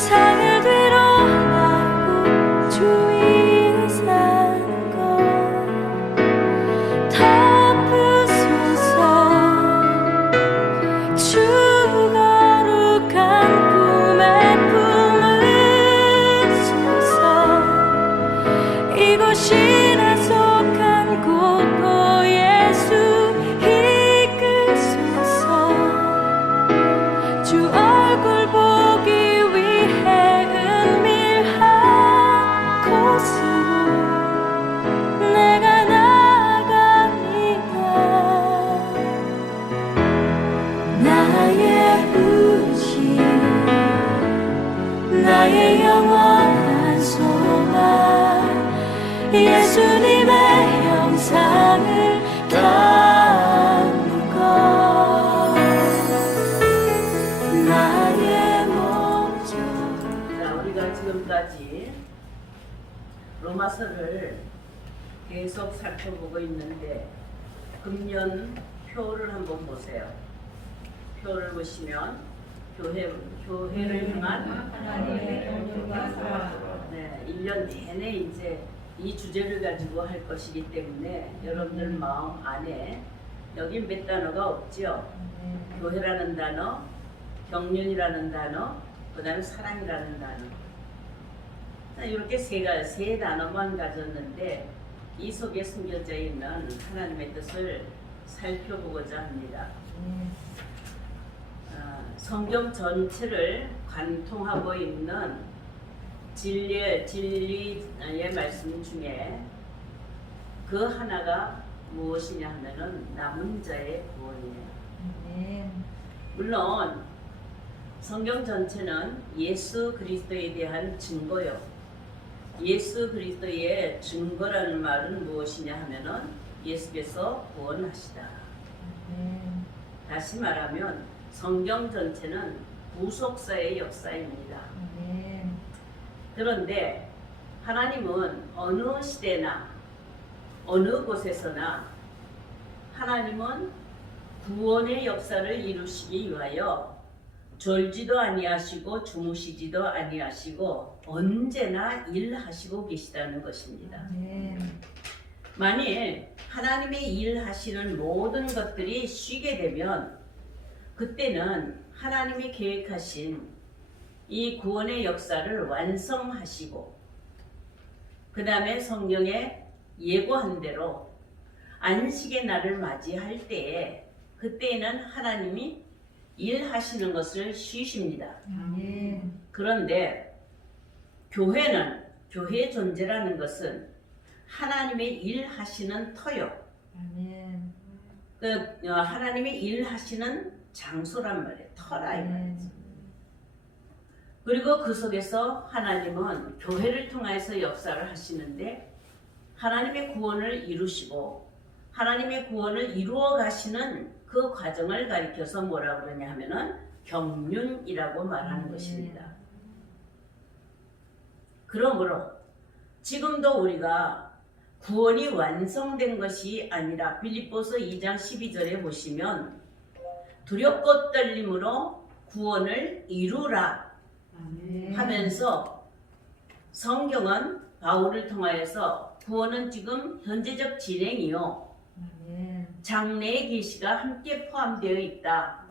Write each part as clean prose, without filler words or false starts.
세상을 뒤로하고 주 위에 사는 것 덮으소서. 주 거룩한 꿈에 품을 주소. 이곳이 나 속한 곳 오 예수 이끄소서. 주 얼굴 보기 위해 은밀한 곳으로 내가 나아갑니다. 나의 의지 나의 영원한 소망 예수님의 형상을 담는 것 나의 목적. 자, 우리가 지금까지 로마서를 계속 살펴보고 있는데 금년 표를 한번 보세요. 표를 보시면 교회를 향한 하나님의 경륜과 사랑. 네, 1년 내내 이제 이 주제를 가지고 할 것이기 때문에 여러분들 마음 안에 여기 몇 단어가 없죠. 교회라는 단어, 경륜이라는 단어, 그 다음에 사랑이라는 단어. 자, 이렇게 세 단어만 가졌는데 이 속에 숨겨져 있는 하나님의 뜻을 살펴보고자 합니다. 성경 전체를 관통하고 있는 진리의 말씀 중에 그 하나가 무엇이냐 하면은 남은 자의 구원이에요. 물론 성경 전체는 예수 그리스도에 대한 증거요. 예수 그리스도의 증거라는 말은 무엇이냐 하면은 예수께서 구원하시다. 다시 말하면 성경 전체는 구속사의 역사입니다. 그런데 하나님은 어느 시대나 어느 곳에서나 하나님은 구원의 역사를 이루시기 위하여 졸지도 아니하시고 주무시지도 아니하시고 언제나 일하시고 계시다는 것입니다. 만일 하나님의 일하시는 모든 것들이 쉬게 되면 그때는 하나님이 계획하신 이 구원의 역사를 완성하시고 그 다음에 성경에 예고한 대로 안식의 날을 맞이할 때에 그때에는 하나님이 일하시는 것을 쉬십니다. 그런데 교회의 존재라는 것은 하나님의 일하시는 터요. 하나님의 일하시는 장소란 말이에요. 터라 이 말이죠. 그리고 그 속에서 하나님은 교회를 통해서 역사를 하시는데 하나님의 구원을 이루시고 하나님의 구원을 이루어 가시는 그 과정을 가리켜서 뭐라고 그러냐 하면은 경륜이라고 말하는 것입니다. 그러므로 지금도 우리가 구원이 완성된 것이 아니라 빌립보서 2장 12절에 보시면 두렵고 떨림으로 구원을 이루라 하면서 성경은 바울을 통하여서 구원은 지금 현재적 진행이요. 장래의 계시가 함께 포함되어 있다.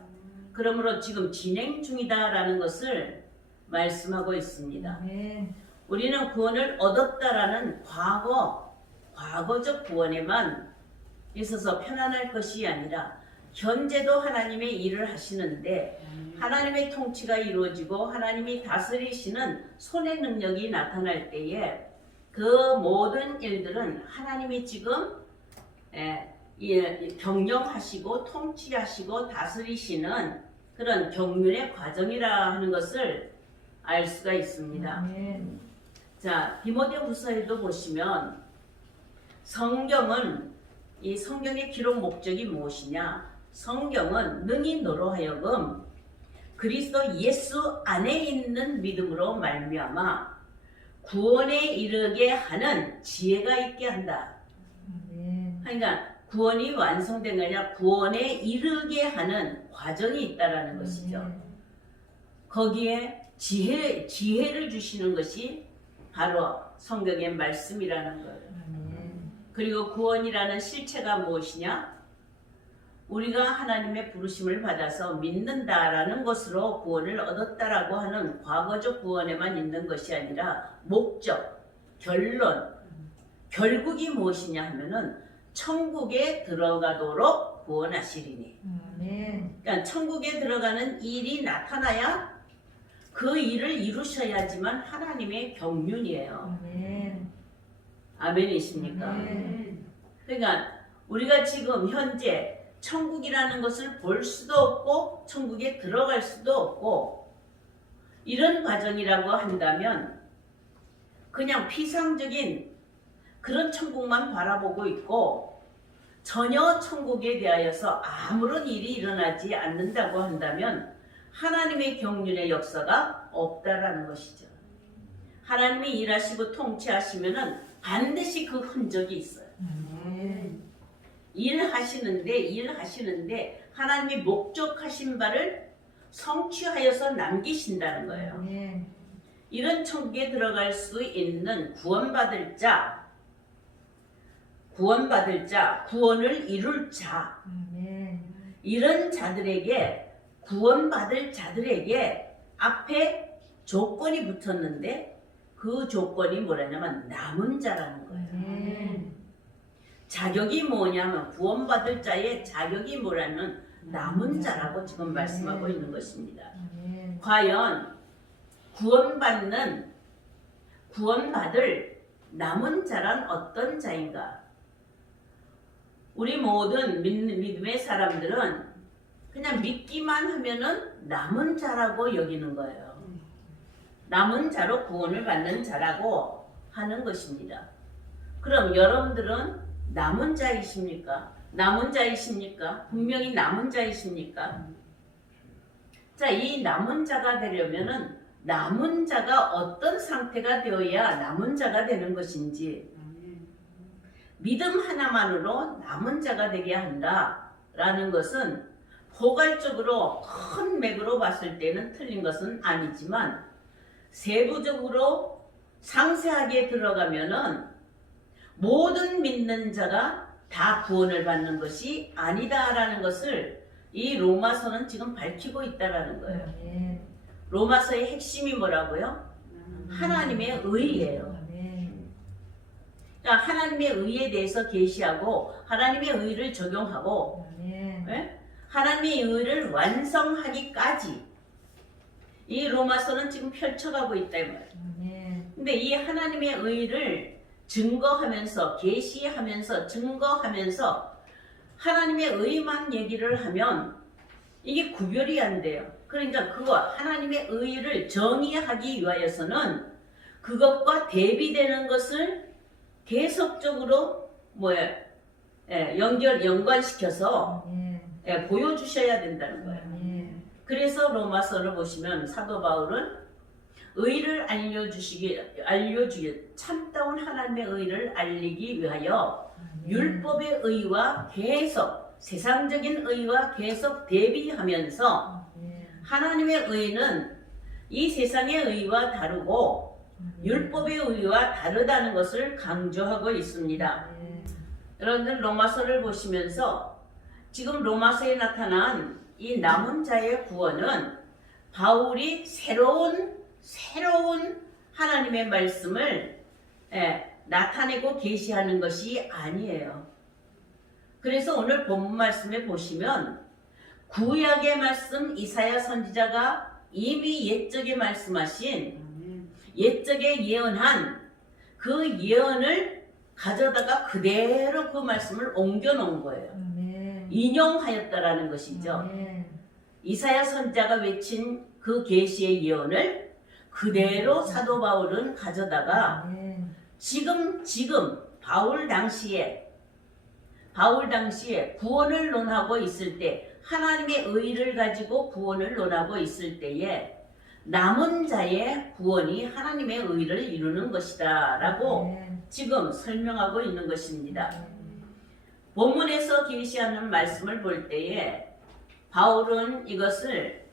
그러므로 지금 진행 중이다라는 것을 말씀하고 있습니다. 우리는 구원을 얻었다라는 과거적 구원에만 있어서 편안할 것이 아니라 현재도 하나님의 일을 하시는데 하나님의 통치가 이루어지고 하나님이 다스리시는 손의 능력이 나타날 때에 그 모든 일들은 하나님이 지금 경영하시고 통치하시고 다스리시는 그런 경륜의 과정이라 하는 것을 알 수가 있습니다. 자, 디모데후서에도 보시면 이 성경의 기록 목적이 무엇이냐? 성경은 능히 너로 하여금 그리스도 예수 안에 있는 믿음으로 말미암아 구원에 이르게 하는 지혜가 있게 한다. 그러니까 구원이 완성된 게 아니라 구원에 이르게 하는 과정이 있다라는 것이죠. 거기에 지혜를 주시는 것이 바로 성경의 말씀이라는 거예요. 그리고 구원이라는 실체가 무엇이냐? 우리가 하나님의 부르심을 받아서 믿는다라는 것으로 구원을 얻었다라고 하는 과거적 구원에만 있는 것이 아니라 목적, 결론, 결국이 무엇이냐 하면은 천국에 들어가도록 구원하시리니. 그러니까 천국에 들어가는 일이 나타나야 그 일을 이루셔야지만 하나님의 경륜이에요. 아멘이십니까? 그러니까 우리가 지금 현재 천국이라는 것을 볼 수도 없고 천국에 들어갈 수도 없고 이런 과정이라고 한다면 그냥 피상적인 그런 천국만 바라보고 있고 전혀 천국에 대하여서 아무런 일이 일어나지 않는다고 한다면 하나님의 경륜의 역사가 없다라는 것이죠. 하나님이 일하시고 통치하시면은 반드시 그 흔적이 있어요. 일하시는데 하나님이 목적하신 바를 성취하여서 남기신다는 거예요. 이런 천국에 들어갈 수 있는 구원받을 자, 구원을 이룰 자, 이런 자들에게 구원받을 자들에게 앞에 조건이 붙었는데 그 조건이 뭐라냐면 남은 자라는 거예요. 자격이 뭐냐면 구원받을 자의 자격이 뭐라는 남은 자라고 지금 말씀하고 있는 것입니다. 과연 구원받을 남은 자란 어떤 자인가? 우리 모든 믿음의 사람들은 그냥 믿기만 하면은 남은 자라고 여기는 거예요. 남은 자로 구원을 받는 자라고 하는 것입니다. 그럼 여러분들은 남은 자이십니까? 분명히 남은 자이십니까? 자, 이 남은 자가 되려면은 남은 자가 어떤 상태가 되어야 남은 자가 되는 것인지 믿음 하나만으로 남은 자가 되게 한다라는 것은 포괄적으로 큰 맥으로 봤을 때는 틀린 것은 아니지만 세부적으로 상세하게 들어가면은 모든 믿는 자가 다 구원을 받는 것이 아니다라는 것을 이 로마서는 지금 밝히고 있다라는 거예요. 로마서의 핵심이 뭐라고요? 하나님의 의예요. 그러니까 하나님의 의에 대해서 계시하고 하나님의 의를 적용하고 하나님의 의를 완성하기까지 이 로마서는 지금 펼쳐가고 있다 이 말이에요. 근데 이 하나님의 의를 증거하면서 계시하면서 증거하면서 하나님의 의만 얘기를 하면 이게 구별이 안 돼요. 그러니까 그거 하나님의 의를 정의하기 위하여서는 그것과 대비되는 것을 계속적으로 연관시켜서 보여주셔야 된다는 거예요. 그래서 로마서를 보시면 사도 바울은 의를 알려주기 참다운 하나님의 의를 알리기 위하여 율법의 의와 계속 세상적인 의와 계속 대비하면서 하나님의 의는 이 세상의 의와 다르고 율법의 의와 다르다는 것을 강조하고 있습니다. 여러분들 로마서를 보시면서 지금 로마서에 나타난 이 남은 자의 구원은 바울이 새로운 하나님의 말씀을 나타내고 계시하는 것이 아니에요. 그래서 오늘 본문 말씀에 보시면 구약의 말씀 이사야 선지자가 이미 옛적에 말씀하신 옛적에 예언한 그 예언을 가져다가 그대로 그 말씀을 옮겨 놓은 거예요. 인용하였다라는 것이죠. 이사야 선지자가 외친 그 계시의 예언을 그대로 사도 바울은 가져다가 지금 바울 당시에 구원을 논하고 있을 때 하나님의 의를 가지고 구원을 논하고 있을 때에 남은 자의 구원이 하나님의 의를 이루는 것이다 라고 지금 설명하고 있는 것입니다. 본문에서 계시하는 말씀을 볼 때에 바울은 이것을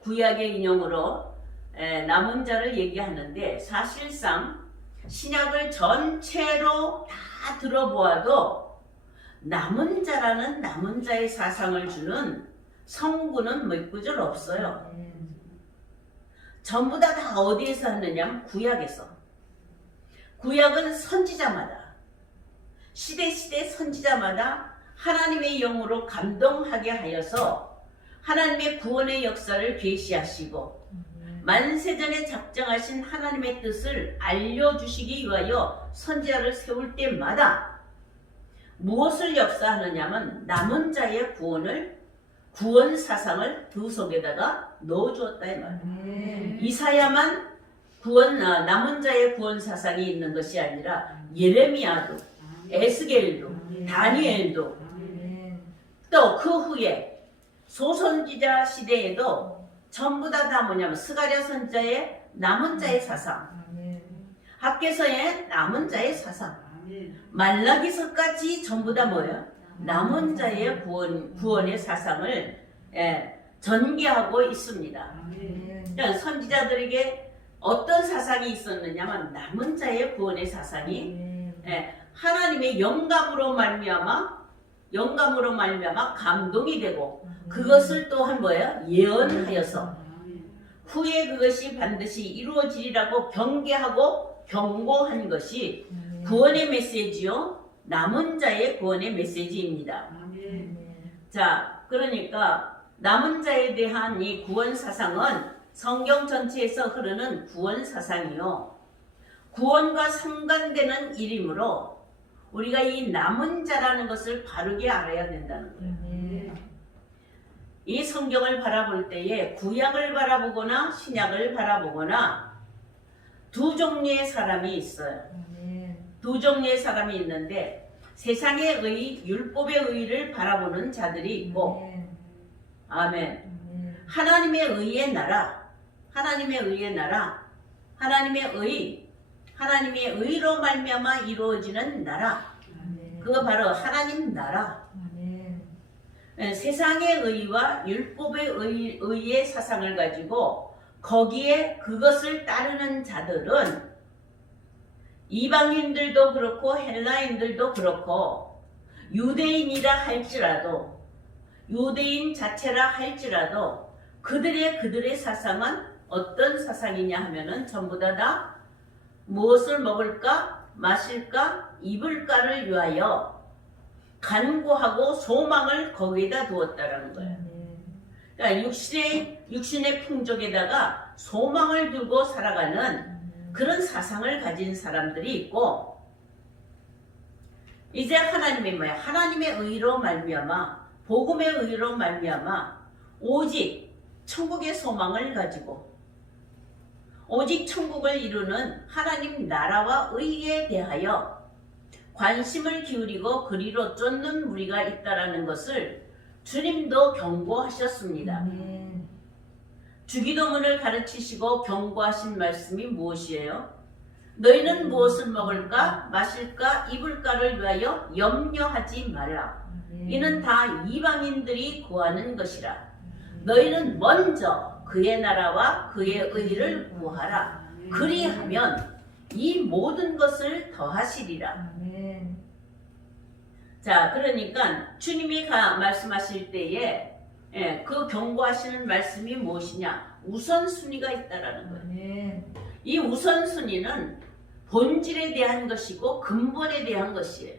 구약의 인용으로 남은 자를 얘기하는데 사실상 신약을 전체로 다 들어보아도 남은 자라는 남은 자의 사상을 주는 성구는 몇 구절 없어요. 전부 다 어디에서 하느냐? 구약에서. 구약은 선지자마다 시대 선지자마다 하나님의 영으로 감동하게 하여서 하나님의 구원의 역사를 계시하시고 만세전에 작정하신 하나님의 뜻을 알려주시기 위하여 선지자를 세울 때마다 무엇을 역사하느냐면 남은 자의 구원 사상을 그 속에다가 넣어주었다 이 말이에요. 이사야만 남은 자의 구원 사상이 있는 것이 아니라 예레미야도 에스겔도 다니엘도 또 그 후에 소선지자 시대에도 전부 다 뭐냐면 스가랴 선지자의 남은 자의 사상, 학개서의 남은 자의 사상, 말라기서까지 전부 다 뭐예요? 남은 자의 구원의 사상을 전개하고 있습니다. 그러니까 선지자들에게 어떤 사상이 있었느냐면 남은 자의 구원의 사상이 하나님의 영감으로 말미암아 감동이 되고 그것을 또한 뭐예요? 예언하여서 후에 그것이 반드시 이루어지리라고 경계하고 경고한 것이 구원의 메시지요. 남은 자의 구원의 메시지입니다. 자, 그러니까 남은 자에 대한 이 구원 사상은 성경 전체에서 흐르는 구원 사상이요. 구원과 상관되는 일이므로 우리가 이 남은 자라는 것을 바르게 알아야 된다는 거예요. 이 성경을 바라볼 때에 구약을 바라보거나 신약을 바라보거나 두 종류의 사람이 있어요. 두 종류의 사람이 있는데 세상의 의, 율법의 의를 바라보는 자들이 있고 아멘. 하나님의 의의 나라, 하나님의 의로 말미암아 이루어지는 나라. 그거 바로 하나님 나라. 세상의 의와 율법의 의의 사상을 가지고 거기에 그것을 따르는 자들은 이방인들도 그렇고 헬라인들도 그렇고 유대인이라 할지라도 유대인 자체라 할지라도 그들의 사상은 어떤 사상이냐 하면은 전부 다 무엇을 먹을까 마실까 입을까를 위하여 간구하고 소망을 거기에다 두었다라는 거예요. 그러니까 육신의 풍족에다가 소망을 두고 살아가는 그런 사상을 가진 사람들이 있고 이제 하나님의 뭐야? 하나님의 의로 말미암아 복음의 의로 말미암아 오직 천국의 소망을 가지고 오직 천국을 이루는 하나님 나라와 의에 대하여 관심을 기울이고 그리로 쫓는 무리가 있다라는 것을 주님도 경고하셨습니다. 주기도문을 가르치시고 경고하신 말씀이 무엇이에요? 너희는 무엇을 먹을까 마실까 입을까를 위하여 염려하지 마라. 이는 다 이방인들이 구하는 것이라. 너희는 먼저 그의 나라와 그의 의를 구하라. 그리하면 이 모든 것을 더하시리라. 자, 그러니까 주님이 말씀하실 때에 그 경고하시는 말씀이 무엇이냐? 우선순위가 있다라는 거예요. 이 우선순위는 본질에 대한 것이고 근본에 대한 것이에요.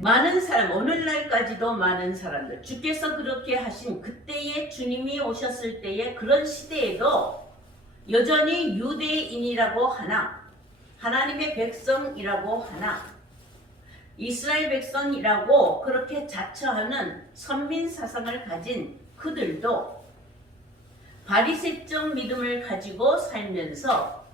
많은 사람, 오늘날까지도 많은 사람들, 주께서 그렇게 하신 그때에 주님이 오셨을 때에 그런 시대에도 여전히 유대인이라고 하나, 하나님의 백성이라고 하나, 이스라엘 백성이라고 그렇게 자처하는 선민 사상을 가진 그들도 바리새적 믿음을 가지고 살면서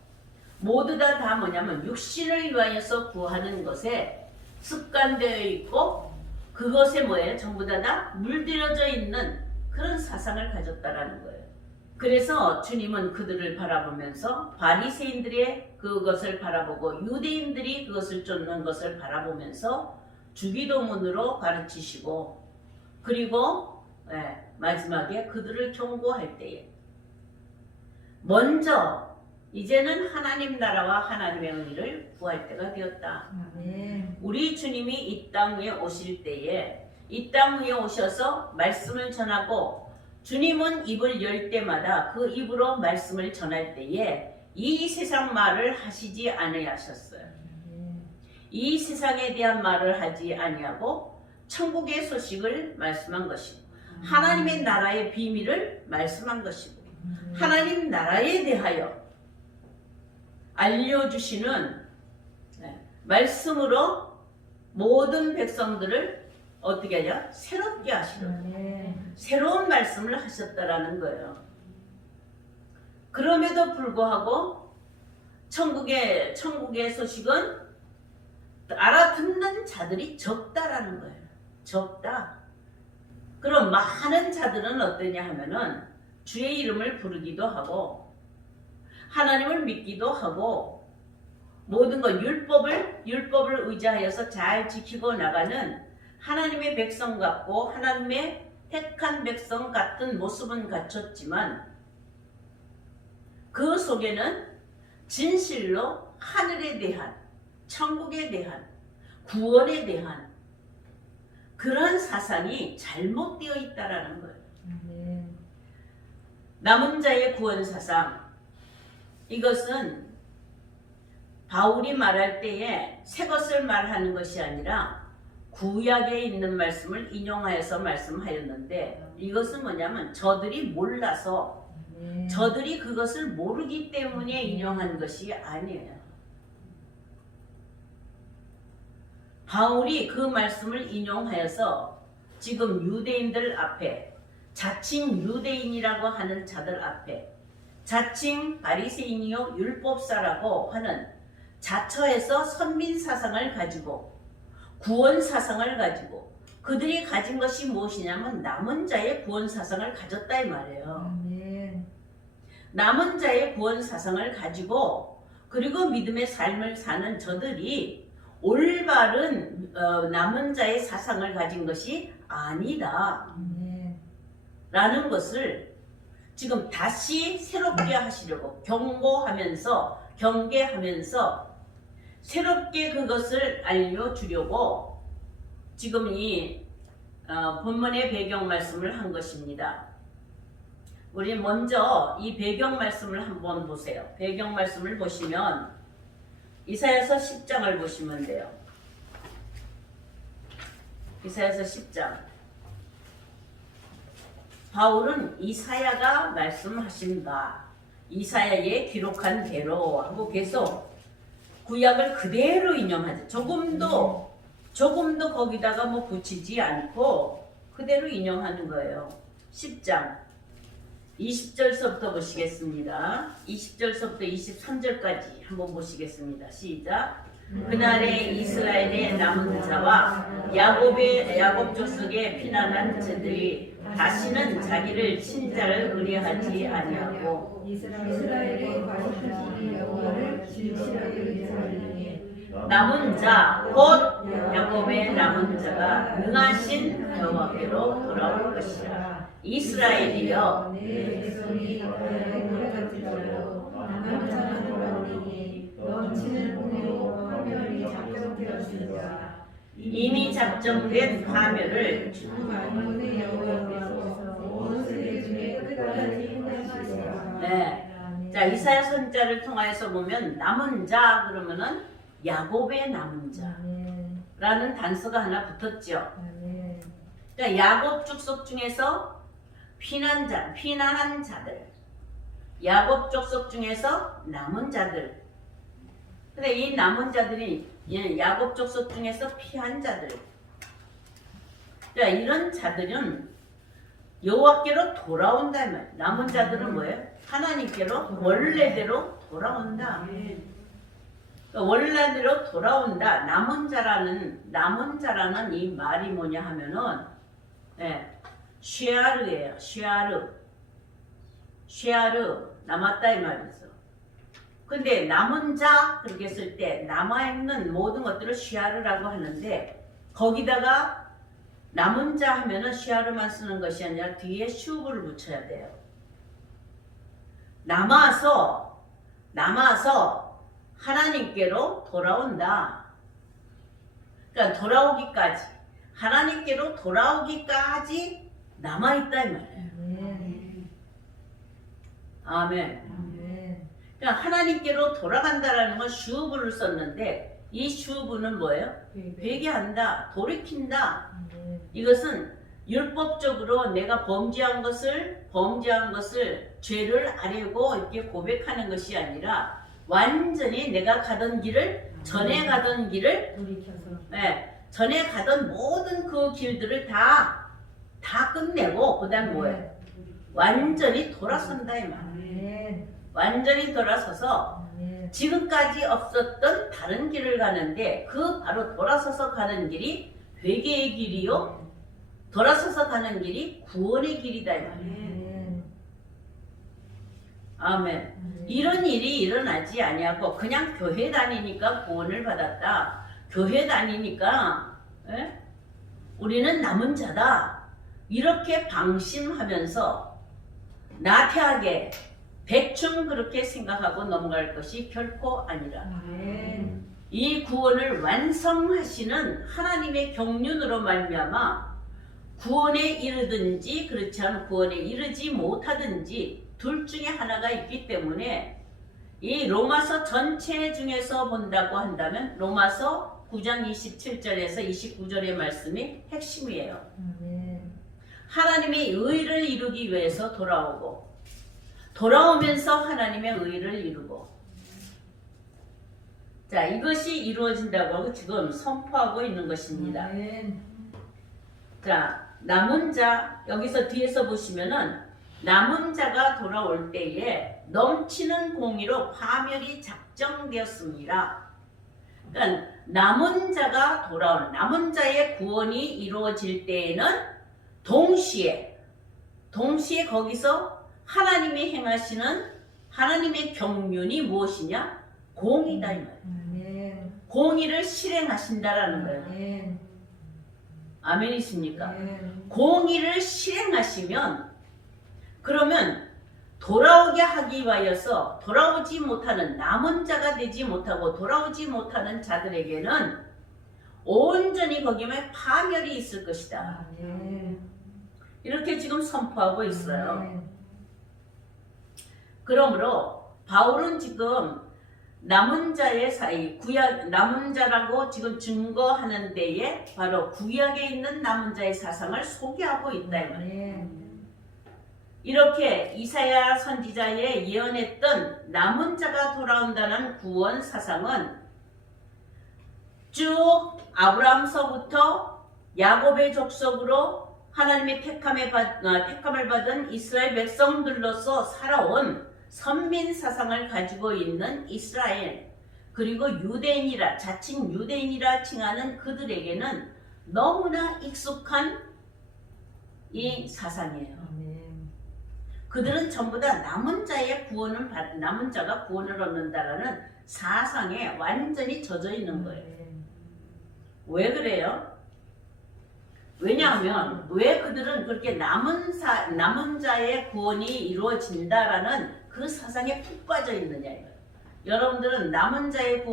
모두 다 뭐냐면 육신을 위하여서 구하는 것에 습관되어 있고 그것에 뭐예요? 전부 다 물들여져 있는 그런 사상을 가졌다라는 거예요. 그래서 주님은 그들을 바라보면서 바리새인들의 그것을 바라보고 유대인들이 그것을 쫓는 것을 바라보면서 주기도문으로 가르치시고 그리고 마지막에 그들을 경고할 때에 먼저 이제는 하나님 나라와 하나님의 의를 구할 때가 되었다. 아멘. 우리 주님이 이 땅 위에 오실 때에 이 땅 위에 오셔서 말씀을 전하고 주님은 입을 열 때마다 그 입으로 말씀을 전할 때에 이 세상 말을 하시지 아니하셨어요. 이 세상에 대한 말을 하지 아니하고 천국의 소식을 말씀한 것이고 하나님의 나라의 비밀을 말씀한 것이고 하나님 나라에 대하여 알려주시는 말씀으로 모든 백성들을 어떻게 하냐? 새롭게 하시는 새로운 말씀을 하셨다라는 거예요. 그럼에도 불구하고 천국의 소식은 알아듣는 자들이 적다라는 거예요. 적다. 그럼 많은 자들은 어떠냐 하면은 주의 이름을 부르기도 하고 하나님을 믿기도 하고 모든 것 율법을 의지하여서 잘 지키고 나가는 하나님의 백성 같고 하나님의 택한 백성 같은 모습은 갖췄지만 그 속에는 진실로 하늘에 대한 천국에 대한 구원에 대한 그런 사상이 잘못되어 있다라는 거예요. 남은 자의 구원 사상, 이것은 바울이 말할 때에 새 것을 말하는 것이 아니라 구약에 있는 말씀을 인용하여서 말씀하였는데 이것은 뭐냐면 저들이 몰라서 저들이 그것을 모르기 때문에 인용한 것이 아니에요. 바울이 그 말씀을 인용하여서 지금 유대인들 앞에 자칭 유대인이라고 하는 자들 앞에 자칭 바리새인이요 율법사라고 하는 자처에서 선민 사상을 가지고 구원 사상을 가지고 그들이 가진 것이 무엇이냐면 남은 자의 구원 사상을 가졌다 이 말이에요. 남은 자의 구원 사상을 가지고 그리고 믿음의 삶을 사는 저들이 올바른 남은 자의 사상을 가진 것이 아니다 라는 것을 지금 다시 새롭게 하시려고 경계하면서 새롭게 그것을 알려주려고 지금 이 본문의 배경 말씀을 한 것입니다. 우리 먼저 이 배경 말씀을 한번 보세요. 배경 말씀을 보시면 이사야서 10장을 보시면 돼요. 이사야서 10장. 바울은 이사야가 말씀하신 바, 이사야에 기록한 대로 하고 계속 구약을 그대로 인용하죠. 조금도 거기다가 뭐 붙이지 않고 그대로 인용하는 거예요. 10장 20절서부터 보시겠습니다. 20절서부터 23절까지 한번 보시겠습니다. 시작. 그날에 이스라엘의 남은 자와 야곱 족속에 피난한 자들이 다시는 자기를 친자를 의뢰하지 아니하고 이스라엘의 거룩하신 여호와를 진실하게 의지하리니 남은 자 곧 야곱의 남은 자가 능하신 여호와께로 돌아올 것이라. 이스라엘이여 내 백성이 나의 노래같을지라도 남은 돌아오리니 넘치는 공의로 화면이 작정되었으니까 이미 작정된 파멸을 만군의 여호와께서 온 세계 중에 끝까지 행하시리라. 네. 자, 이사야 선자를 통하여서 보면 남은 자 그러면은 야곱의 남은 자라는 단서가 하나 붙었죠. 그러니까 야곱 족속 중에서 피난한 자들, 야곱 족속 중에서 남은 자들. 근데 이 남은 자들이 야곱 족속 중에서 피한 자들. 그러니까 이런 자들은 여호와께로 돌아온다. 남은 자들은 뭐예요? 하나님께로 원래대로 돌아온다. 그러니까 원래대로 돌아온다. 남은 자라는 이 말이 뭐냐 하면은 쉐아르예요. 쉐아르 남았다 이 말이죠. 근데 남은 자 그렇게 했을 때 남아있는 모든 것들을 쉐아르라고 하는데 거기다가 남은 자 하면은 쉐아르만 쓰는 것이 아니라 뒤에 슈브를 붙여야 돼요. 남아서 남아서 하나님께로 돌아온다. 그러니까 돌아오기까지, 하나님께로 돌아오기까지 남아있다 이 말이에요. 아멘. 아멘. 아멘. 그러니까 하나님께로 돌아간다라는 건 슈브를 썼는데, 이 슈브는 뭐예요? 회개한다, 돌이킨다. 아멘. 이것은 율법적으로 내가 범죄한 것을 죄를 아뢰고 이렇게 고백하는 것이 아니라 완전히 내가 가던 길을, 전에 가던 길을, 돌이켜서. 전에 가던 모든 그 길들을 다 끝내고 그다음 뭐예요? 완전히 돌아선다 이 말. 아멘. 완전히 돌아서서 아멘. 지금까지 없었던 다른 길을 가는데, 그 바로 돌아서서 가는 길이 회개의 길이요, 돌아서서 가는 길이 구원의 길이다 이 말이에요. 아멘. 아멘. 이런 일이 일어나지 아니하고 그냥 교회 다니니까 구원을 받았다, 교회 다니니까 우리는 남은 자다, 이렇게 방심하면서 나태하게 대충 그렇게 생각하고 넘어갈 것이 결코 아니라, 아멘. 이 구원을 완성하시는 하나님의 경륜으로 말미암아 구원에 이르든지 그렇지 않은 구원에 이르지 못하든지 둘 중에 하나가 있기 때문에, 이 로마서 전체 중에서 본다고 한다면 로마서 9장 27절에서 29절의 말씀이 핵심이에요. 아멘. 하나님의 의를 이루기 위해서 돌아오고, 돌아오면서 하나님의 의를 이루고, 자, 이것이 이루어진다고 하고 지금 선포하고 있는 것입니다. 아멘. 자, 남은 자, 여기서 뒤에서 보시면은 남은 자가 돌아올 때에 넘치는 공의로 파멸이 작정되었습니다. 그러니까 남은 자가 돌아오는, 남은 자의 구원이 이루어질 때에는 동시에 거기서 하나님이 행하시는 하나님의 경륜이 무엇이냐? 공의다 이 말이에요. 아멘. 공의를 실행하신다라는 거예요. 아멘. 아멘이십니까? 아멘. 공의를 실행하시면, 그러면 돌아오게 하기 위하여서 돌아오지 못하는, 남은 자가 되지 못하고 돌아오지 못하는 자들에게는 온전히 거기에 파멸이 있을 것이다. 아멘. 이렇게 지금 선포하고 있어요. 아멘. 그러므로 바울은 지금 남은 자의 사이, 남은 자라고 지금 증거하는 데에 바로 구약에 있는 남은 자의 사상을 소개하고 있다 이 말이에요. 아멘. 이렇게 이사야 선지자의 예언했던 남은 자가 돌아온다는 구원 사상은 쭉 아브라함서부터 야곱의 족속으로 하나님의 택함을 받은 이스라엘 백성들로서 살아온 선민 사상을 가지고 있는 이스라엘, 그리고 유대인이라, 자칭 유대인이라 칭하는 그들에게는 너무나 익숙한 이 사상이에요. 아멘. 그들은 전부 다 남은 자가 구원을 얻는다라는 사상에 완전히 젖어 있는 거예요. 왜 그래요? 왜냐하면 왜 그들은 그렇게 남은 자의 구원이 이루어진다라는 그 사상에 푹 빠져 있느냐 이거예요. 여러분들은 남은 자의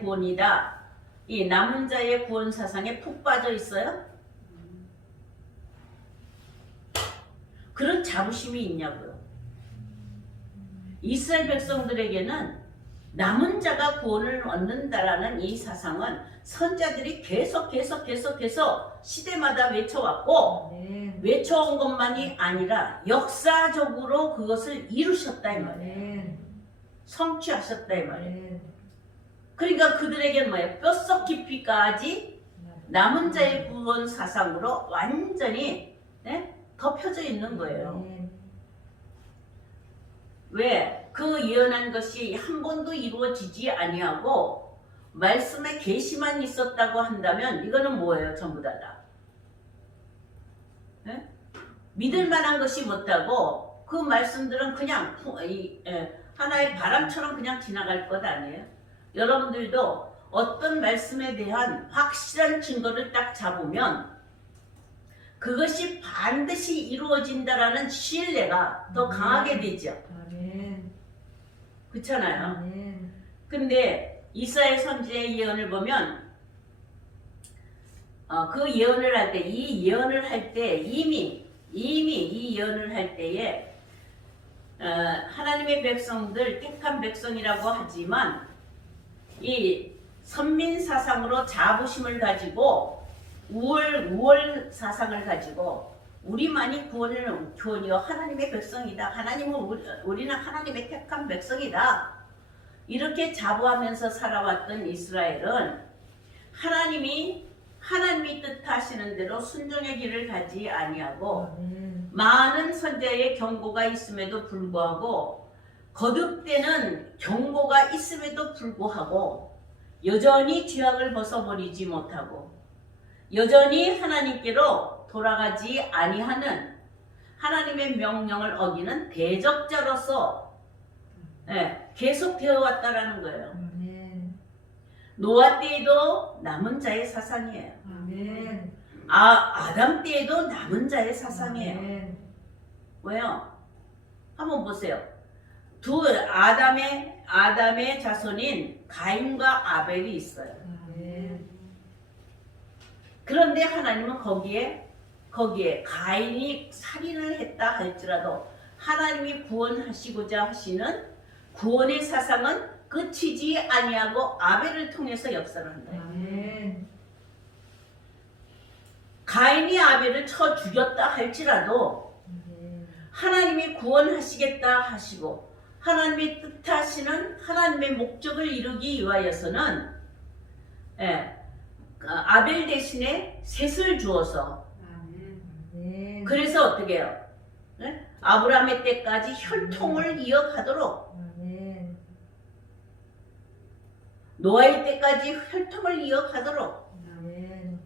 구원이다, 이 남은 자의 구원 사상에 푹 빠져 있어요? 그런 자부심이 있냐고요. 이스라엘 백성들에게는 남은 자가 구원을 얻는다라는 이 사상은 선자들이 계속 시대마다 외쳐왔고, 아멘. 외쳐온 것만이 아니라 역사적으로 그것을 이루셨다 이 말이에요. 아멘. 성취하셨다 이 말이에요. 아멘. 그러니까 그들에게는 뭐예요? 뼛속 깊이까지 남은 자의 구원 사상으로 완전히 덮여져 있는 거예요. 아멘. 왜? 그 예언한 것이 한 번도 이루어지지 아니하고 말씀의 계시만 있었다고 한다면 이거는 뭐예요? 전부 다. 믿을 만한 것이 못하고 그 말씀들은 그냥 하나의 바람처럼 그냥 지나갈 것 아니에요? 여러분들도 어떤 말씀에 대한 확실한 증거를 딱 잡으면 그것이 반드시 이루어진다라는 신뢰가 더 강하게 되죠. 아멘. 그렇잖아요. 아멘. 근데 이사야 선지의 예언을 보면 그 예언을 할 때, 이 예언을 할 때 이미 이 예언을 할 때에 하나님의 백성들, 택한 백성이라고 하지만 이 선민 사상으로 자부심을 가지고 우월 사상을 가지고 우리만이 구원이요 하나님의 백성이다. 우리는 하나님의 택한 백성이다. 이렇게 자부하면서 살아왔던 이스라엘은 하나님이 뜻하시는 대로 순종의 길을 가지 아니하고 아멘. 많은 선자의 경고가 있음에도 불구하고 거듭되는 경고가 있음에도 불구하고 여전히 죄악을 벗어버리지 못하고 여전히 하나님께로 돌아가지 아니하는 하나님의 명령을 어기는 대적자로서 계속 되어 왔다라는 거예요. 아멘. 노아 때에도 남은 자의 사상이에요. 아멘. 아담 때에도 남은 자의 사상이에요. 아멘. 왜요? 한번 보세요. 아담의 자손인 가인과 아벨이 있어요. 아멘. 그런데 하나님은 거기에 가인이 살인을 했다 할지라도 하나님이 구원하시고자 하시는 구원의 사상은 끝이지 아니하고 아벨을 통해서 역사를 한다. 아멘. 가인이 아벨을 쳐 죽였다 할지라도 아멘. 하나님이 구원하시겠다 하시고 하나님이 뜻하시는 하나님의 목적을 이루기 위하여서는 아벨 대신에 셋을 주어서 아멘. 그래서 어떻게 해요? 아브라함의 때까지 혈통을 이어가도록 아멘. 노아의 때까지 혈통을 이어가도록 아멘.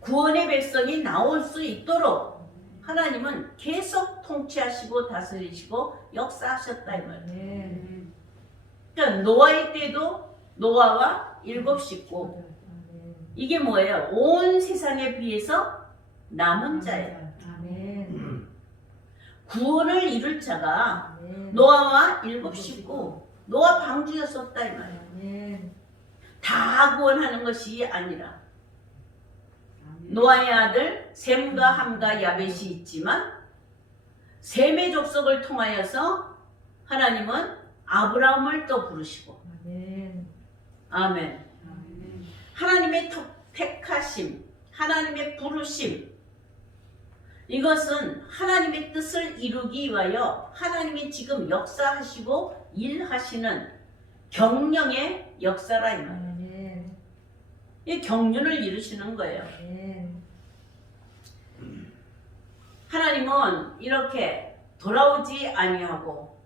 구원의 백성이 나올 수 있도록 하나님은 계속 통치하시고 다스리시고 역사하셨다 이 말이에요. 아멘. 그러니까 노아의 때도 노아와 7 식구 아멘. 이게 뭐예요? 온 세상에 비해서 남은 자예요. 아멘. 구원을 이룰 자가 아멘. 노아와 7 식구 노아 방주였었다 이 말이에요. 아멘. 다 구원하는 것이 아니라 노아의 아들 셈과 함과 야벳이 있지만 셈의 족속을 통하여서 하나님은 아브라함을 또 부르시고 아멘. 아멘. 하나님의 택하심, 하나님의 부르심 이것은 하나님의 뜻을 이루기 위하여 하나님이 지금 역사하시고 일하시는 경영의 역사라 이 말이에요. 아멘. 이 경륜을 이루시는 거예요. 아멘. 하나님은 이렇게 돌아오지 아니하고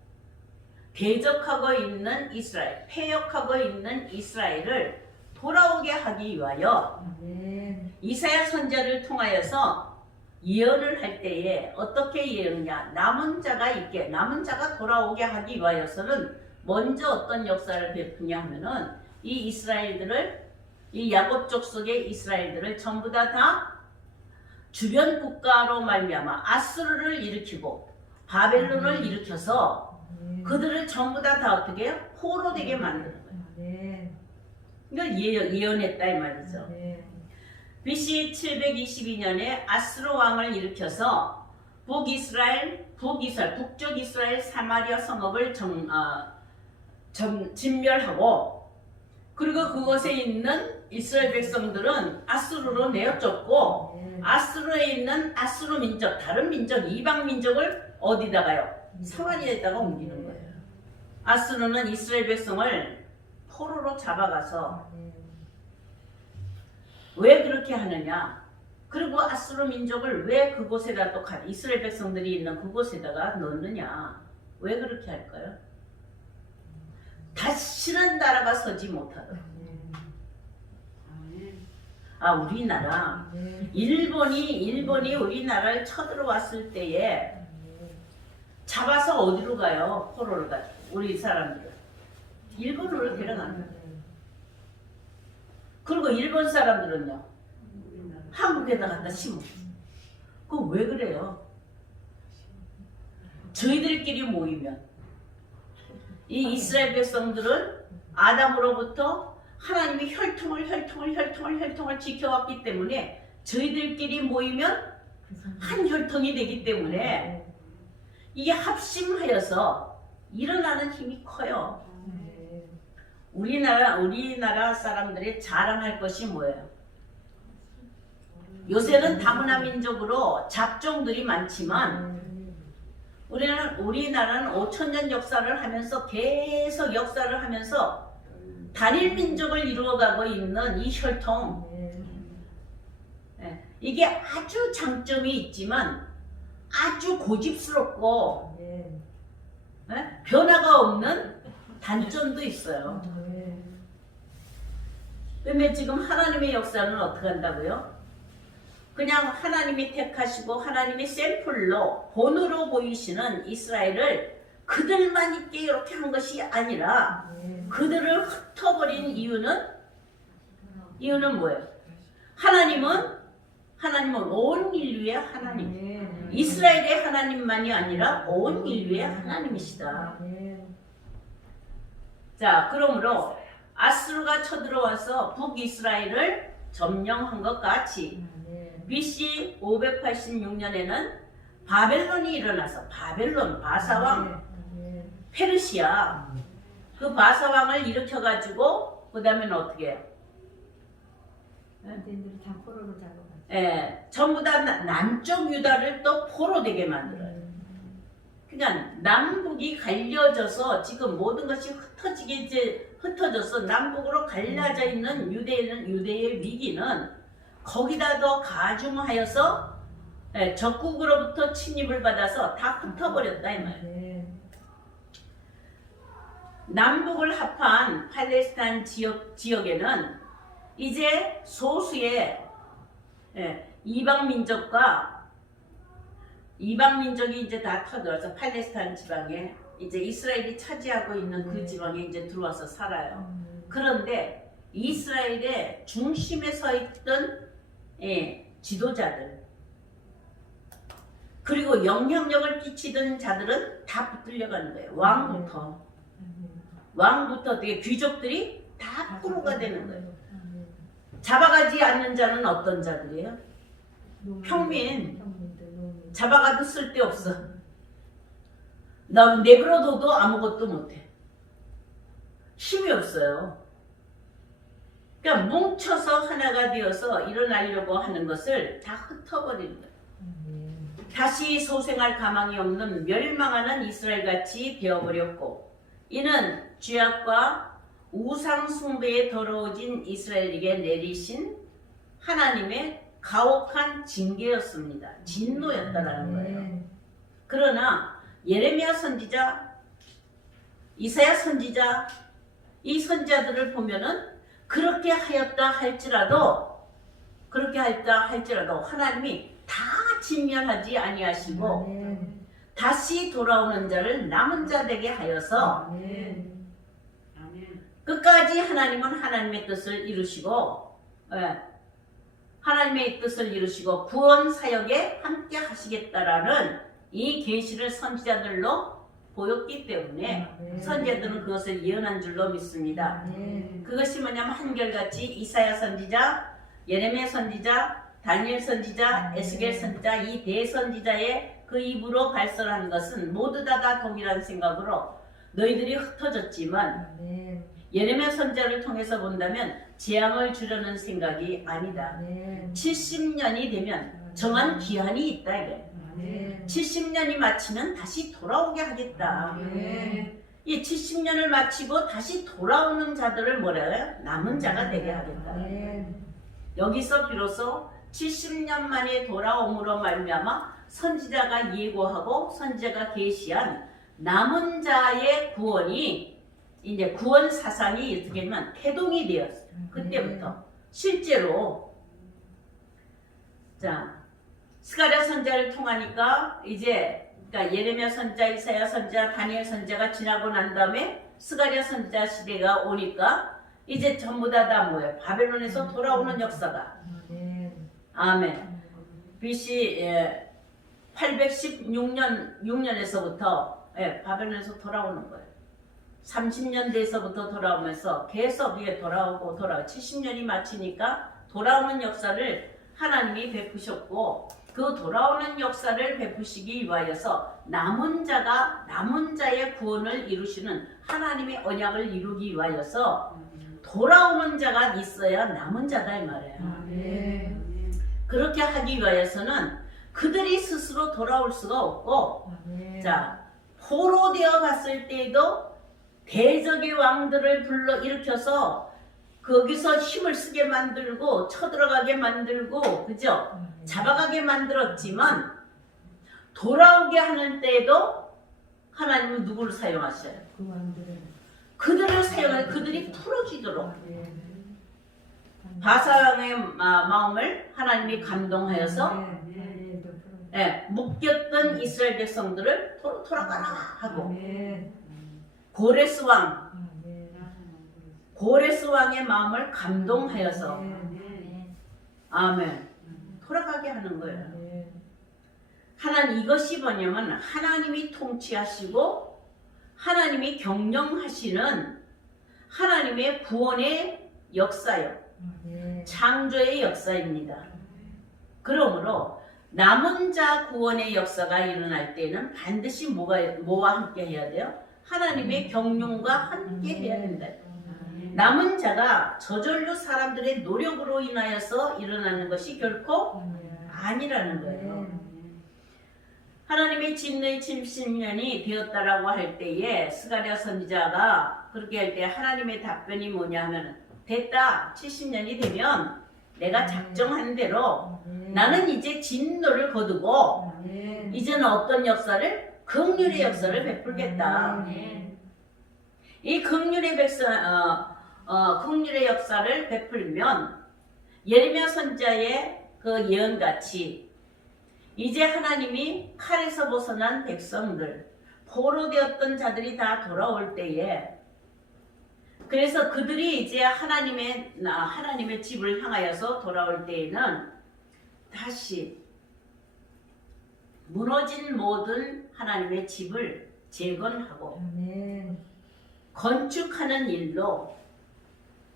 대적하고 있는 이스라엘, 패역하고 있는 이스라엘을 돌아오게 하기 위하여 아멘. 이사야 선지자를 통하여서 예언을 할 때에 어떻게 예언하냐? 남은 자가 돌아오게 하기 위하여서는 먼저 어떤 역사를 베푸냐 하면은 이 이스라엘들을 이 야곱 족속의 이스라엘들을 전부 다 주변 국가로 말미암아 아수르를 일으키고 바벨론을 일으켜서 그들을 전부 다 어떻게 해요? 포로 되게 만드는 거예요. 아멘. 이걸 예언했다 이 말이죠. 아멘. BC 722년에 아수르 왕을 일으켜서 북쪽 이스라엘 사마리아 성읍을 진멸하고 그리고 그곳에 있는 이스라엘 백성들은 아수르로 내어쫓고 아수르에 있는 아수르 민족, 다른 민족, 이방 민족을 어디다가요? 사마리아에다가 옮기는 거예요. 아수르는 이스라엘 백성을 포로로 잡아가서 왜 그렇게 하느냐? 그리고 아수르 민족을 왜 그곳에다 또 이스라엘 백성들이 있는 그곳에다가 넣느냐? 왜 그렇게 할까요? 다시는 나라가 서지 못하도록. 우리나라 일본이 우리나라를 쳐들어왔을 때에 잡아서 어디로 가요? 포로를 가지고 우리 사람들을 일본으로 데려가는 거예요. 그리고 일본 사람들은요 한국에다 갖다 심어. 그거 왜 그래요? 저희들끼리 모이면 이 이스라엘 백성들은 아담으로부터 하나님이 혈통을 지켜왔기 때문에 저희들끼리 모이면 한 혈통이 되기 때문에 이게 합심하여서 일어나는 힘이 커요. 우리나라 사람들이 자랑할 것이 뭐예요? 요새는 다문화 민족으로 잡종들이 많지만 우리나라는 5,000년 역사를 하면서 계속 역사를 하면서 단일 민족을 이루어가고 있는 이 혈통, 이게 아주 장점이 있지만 아주 고집스럽고 변화가 없는 단점도 있어요. 근데 지금 하나님의 역사는 어떻게 한다고요? 그냥 하나님이 택하시고 하나님이 샘플로 본으로 보이시는 이스라엘을 그들만 있게 이렇게 한 것이 아니라 그들을 흩어버린 이유는 뭐예요? 하나님은 온 인류의 하나님, 이스라엘의 하나님만이 아니라 온 인류의 하나님이시다. 자, 그러므로 아수르가 쳐들어와서 북이스라엘을 점령한 것 같이 BC 586년에는 바벨론이 일어나서 바사왕, 페르시아, 그 바사왕을 일으켜가지고 그 다음에는 어떻게 해요? 전부 다 남쪽 유다를 또 포로 되게 만들어요. 그러니까 남북이 갈려져서 지금 모든 것이 흩어져서 남북으로 갈라져 있는 유대의 위기는 거기다 더 가중하여서 적국으로부터 침입을 받아서 다 흩어버렸다 이 말이에요. 남북을 합한 팔레스타인 지역에는 이제 소수의 이방 민족이 이제 다 터들어서 팔레스타인 지방에 이제 이스라엘이 차지하고 있는 그 지방에 이제 들어와서 살아요. 그런데 이스라엘의 중심에 서 있던 지도자들 그리고 영향력을 끼치던 자들은 다 붙들려가는 거예요. 왕부터 되게 귀족들이 다 포로가 되는 거예요. 잡아가지 않는 자는 어떤 자들이에요? 평민. 잡아가도 쓸데없어. 내버려둬도 아무것도 못해. 힘이 없어요. 그러니까 뭉쳐서 하나가 되어서 일어나려고 하는 것을 다 흩어버리는 거예요. 다시 소생할 가망이 없는 멸망하는 이스라엘같이 되어버렸고, 이는 죄악과 우상 숭배에 더러워진 이스라엘에게 내리신 하나님의 가혹한 징계였습니다. 진노였다라는 거예요. 그러나 예레미야 선지자, 이사야 선지자, 이 선지자들을 보면은 그렇게 하였다 할지라도 하나님이 다 진멸하지 아니하시고 다시 돌아오는 자를 남은 자 되게 하여서 끝까지 하나님은 하나님의 뜻을 이루시고 구원 사역에 함께 하시겠다라는 이 계시를 선지자들로 보였기 때문에 선지자들은 그것을 예언한 줄로 믿습니다. 그것이 뭐냐면 한결같이 이사야 선지자, 예레미야 선지자, 다니엘 선지자, 에스겔 선지자 이 대선지자의 그 입으로 발설하는 것은 모두 다 동일한 생각으로 너희들이 흩어졌지만 예레미야 선지자를 통해서 본다면 재앙을 주려는 생각이 아니다. 70년이 되면 정한 기한이 있다 이게. 70년이 마치면 다시 돌아오게 하겠다. 이 70년을 마치고 다시 돌아오는 자들을 뭐라 해요? 남은 자가 되게 하겠다. 여기서 비로소 70년 만에 돌아옴으로 말미암아 선지자가 예고하고 선지자가 계시한 남은 자의 구원이 이제 구원 사상이 어떻게 하면 태동이 되었어요. 그때부터 실제로 스가랴 선지자를 통하니까 이제 그러니까 예레미야 선지자, 이사야 선지자, 다니엘 선지자가 지나고 난 다음에 스가랴 선지자 시대가 오니까 이제 전부 다 뭐예요? 바벨론에서 돌아오는 역사가. 아멘. BC 816년에서부터 바벨론에서 돌아오는 거예요. 30년 돼서부터 돌아오면서 계속 이게 돌아오고 70년이 마치니까 돌아오는 역사를 하나님이 베푸셨고, 그 돌아오는 역사를 베푸시기 위하여서 남은 자의 구원을 이루시는 하나님의 언약을 이루기 위하여서 돌아오는 자가 있어야 남은 자다 이 말이에요. 아멘. 그렇게 하기 위하여서는 그들이 스스로 돌아올 수가 없고, 아멘. 자, 포로되어 갔을 때에도 대적의 왕들을 불러 일으켜서 거기서 힘을 쓰게 만들고 쳐들어가게 만들고, 그죠? 아멘. 잡아가게 만들었지만 돌아오게 하는 때에도 하나님은 누구를 사용하셔요? 그 왕들은 그들을 사용해 그들이 풀어지도록 아멘. 바사왕의 마음을 하나님이 감동하여서 아멘. 예, 묶였던 이스라엘 백성들을 돌아가라 하고, 아멘. 고레스 왕 아멘. 고레스 왕의 마음을 감동하여서 아멘. 아멘 돌아가게 하는 거예요. 아멘. 하나님, 이것이 뭐냐면 하나님이 통치하시고 하나님이 경영하시는 하나님의 구원의 역사요, 아멘. 창조의 역사입니다. 그러므로 남은 자 구원의 역사가 일어날 때는 반드시 뭐와 함께 해야 돼요? 하나님의 경륜과 함께 해야 된다. 남은 자가 저절로 사람들의 노력으로 인하여서 일어나는 것이 결코 아니라는 거예요. 하나님의 진노의 70년이 되었다라고 할 때에 스가랴 선지자가 그렇게 할 때 하나님의 답변이 뭐냐 하면, 됐다, 70년이 되면 내가 작정한 대로 나는 이제 진노를 거두고 아멘. 이제는 어떤 역사를? 긍휼의 역사를 베풀겠다. 아멘. 이 긍휼의 긍휼의 역사를 베풀면 예레미야 선지자의 그 예언같이 이제 하나님이 칼에서 벗어난 백성들, 포로되었던 자들이 다 돌아올 때에, 그래서 그들이 이제 하나님의 집을 향하여서 돌아올 때에는 다시 무너진 모든 하나님의 집을 재건하고 아멘. 건축하는 일로,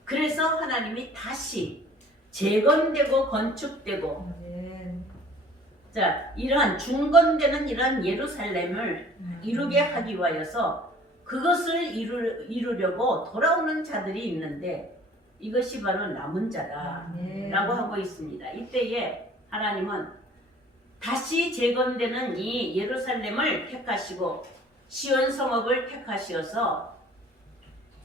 그래서 하나님이 다시 재건되고 건축되고, 아멘. 자, 이러한 중건되는 이러한 예루살렘을 이루게 하기 위하여서 그것을 이루려고 돌아오는 자들이 있는데, 이것이 바로 남은 자다 아멘. 라고 하고 있습니다. 이때에 하나님은 다시 재건되는 이 예루살렘을 택하시고 시온 성읍을 택하시어서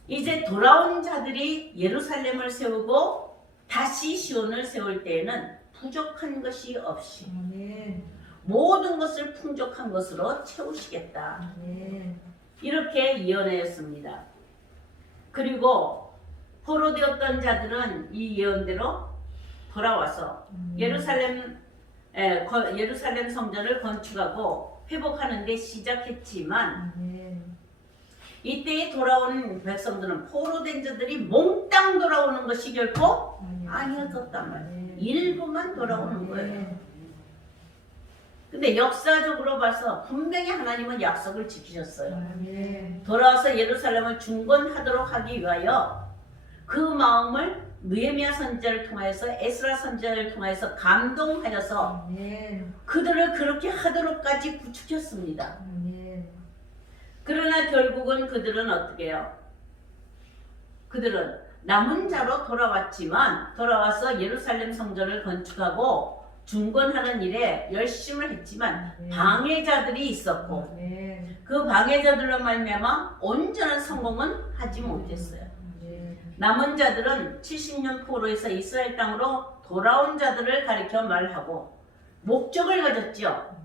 이제 돌아온 자들이 예루살렘을 세우고 다시 시온을 세울 때에는 부족한 것이 없이 아멘. 모든 것을 풍족한 것으로 채우시겠다, 아멘. 이렇게 예언하였습니다. 그리고 포로되었던 자들은 이 예언대로 돌아와서 예루살렘 성전을 건축하고 회복하는 데 시작했지만, 아멘. 이때에 돌아온 백성들은 포로된 자들이 몽땅 돌아오는 것이 결코 아니었단 말이에요. 일부만 돌아오는 거예요. 근데 역사적으로 봐서 분명히 하나님은 약속을 지키셨어요. 아멘. 돌아와서 예루살렘을 중건하도록 하기 위하여 그 마음을 느헤미야 선지자를 통하여서 에스라 선지자를 통하여서 감동하여서 아멘. 그들을 그렇게 하도록까지 부추겼습니다. 아멘. 그러나 결국은 그들은 어떻게 해요? 그들은 남은 자로 돌아왔지만 돌아와서 예루살렘 성전을 건축하고 중건하는 일에 열심을 했지만 방해자들이 있었고, 아멘. 그 방해자들로 말미암아 온전한 성공은 하지 못했어요. 아멘. 남은 자들은 70년 포로에서 이스라엘 땅으로 돌아온 자들을 가리켜 말하고 목적을 가졌죠.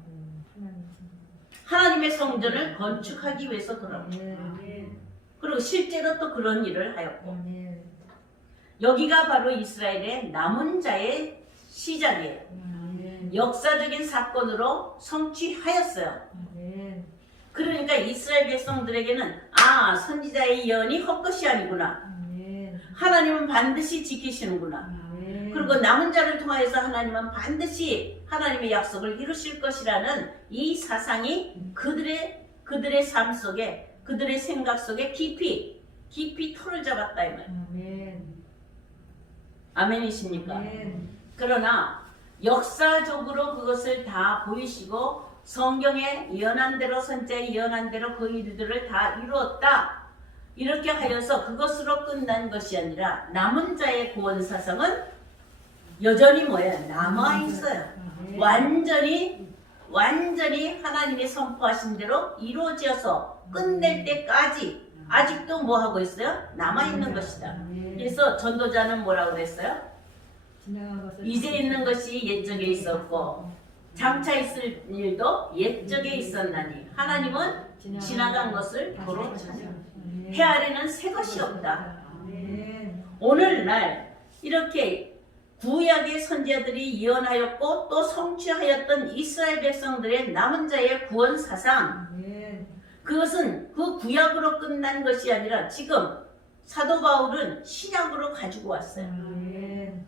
하나님의 성전을 건축하기 위해서 돌아옵니다. 아멘. 그리고 실제로 또 그런 일을 하였고, 아멘. 여기가 바로 이스라엘의 남은 자의 시작이에요. 아멘. 역사적인 사건으로 성취하였어요. 아멘. 그러니까 이스라엘 백성들에게는 선지자의 예언이 헛것이 아니구나, 아멘. 하나님은 반드시 지키시는구나, 아멘. 그리고 남은 자를 통하여서 하나님은 반드시 하나님의 약속을 이루실 것이라는 이 사상이 그들의 삶 속에 그들의 생각 속에 깊이 털을 잡았다 이 말. 아멘. 아멘이십니까? 아멘. 그러나 역사적으로 그것을 다 보이시고 성경에 예언한 대로 선자에 예언한 대로 그 일들을 다 이루었다. 이렇게 하여서 그것으로 끝난 것이 아니라 남은 자의 구원 사상은 여전히 뭐예요? 남아 있어요. 아멘. 완전히 하나님이 선포하신 대로 이루어져서 끝낼 때까지 아직도 뭐 하고 있어요? 남아 있는 것이다. 아멘. 그래서 전도자는 뭐라고 그랬어요? 지나간 것을 이제 있는 것이 옛적에 있었고 장차 있을 일도 옛적에 있었나니 하나님은 지나간 것을 도로 찾아 헤아리는 새 것이 없다. 아멘. 오늘날 이렇게 구약의 선지자들이 예언하였고 또 성취하였던 이스라엘 백성들의 남은 자의 구원 사상, 아멘. 그것은 그 구약으로 끝난 것이 아니라 지금 사도 바울은 신약으로 가지고 왔어요. 아멘.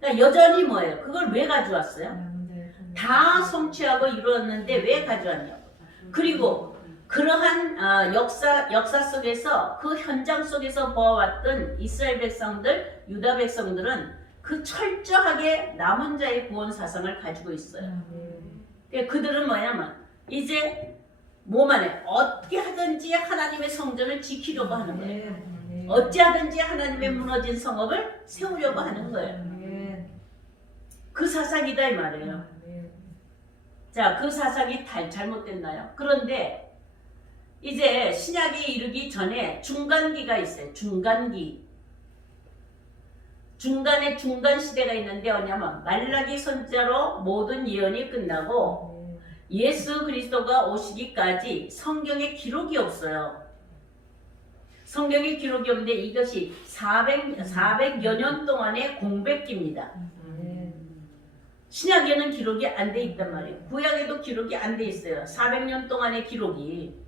그러니까 여전히 뭐예요? 그걸 왜 가져왔어요? 남은 자의 다 성취하고 이루었는데 왜 가져왔냐고. 그리고 그러한 역사 속에서 그 현장 속에서 보아왔던 이스라엘 백성들, 유다 백성들은 그 철저하게 남은 자의 구원 사상을 가지고 있어요. 아멘. 그러니까 그들은 뭐냐면 이제 뭐만해 어떻게 하든지 하나님의 성전을 지키려고 하는 거예요. 아멘. 어찌하든지 하나님의 무너진 성읍을 세우려고 하는 거예요. 아멘. 그 사상이다 이 말이에요. 아멘. 자, 그 사상이 잘못됐나요? 그런데 이제 신약이 이르기 전에 중간기가 있어요. 중간기. 중간에 중간 시대가 있는데 뭐냐면 말라기 선자로 모든 예언이 끝나고 예수 그리스도가 오시기까지 성경에 기록이 없어요. 성경에 기록이 없는데 이것이 400여 년 동안의 공백기입니다. 아멘. 신약에는 기록이 안 돼 있단 말이에요. 구약에도 기록이 안 돼 있어요. 400년 동안의 기록이.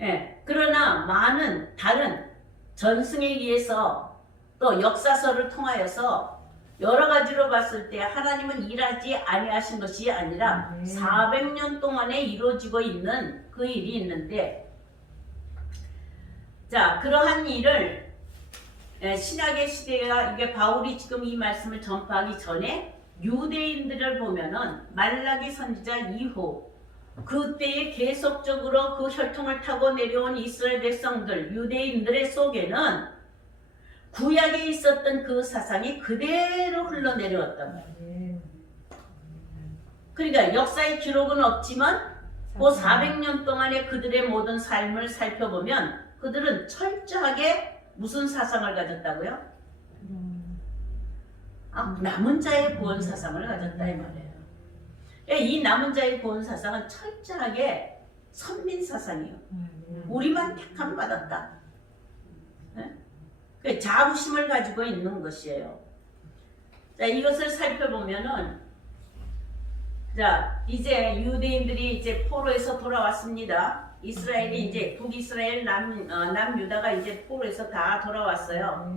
예, 그러나 많은 다른 전승에 의해서 또 역사서를 통하여서 여러 가지로 봤을 때 하나님은 일하지 아니하신 것이 아니라 400년 동안에 이루어지고 있는 그 일이 있는데, 자, 그러한 일을 신약의 시대가 이게 바울이 지금 이 말씀을 전파하기 전에 유대인들을 보면은 말라기 선지자 이후 그때에 계속적으로 그 혈통을 타고 내려온 이스라엘 백성들, 유대인들의 속에는 구약에 있었던 그 사상이 그대로 흘러내려왔단 말이에요. 그러니까 역사의 기록은 없지만 그 400년 동안의 그들의 모든 삶을 살펴보면 그들은 철저하게 무슨 사상을 가졌다고요? 남은 자의 구원 사상을 가졌다 이 말이에요. 이 남은 자의 구원 사상은 철저하게 선민 사상이에요. 우리만 택함 받았다. 그 자부심을 가지고 있는 것이에요. 자, 이것을 살펴보면은, 자, 이제 유대인들이 이제 포로에서 돌아왔습니다. 이스라엘이 이제 북이스라엘 남유다가 이제 포로에서 다 돌아왔어요.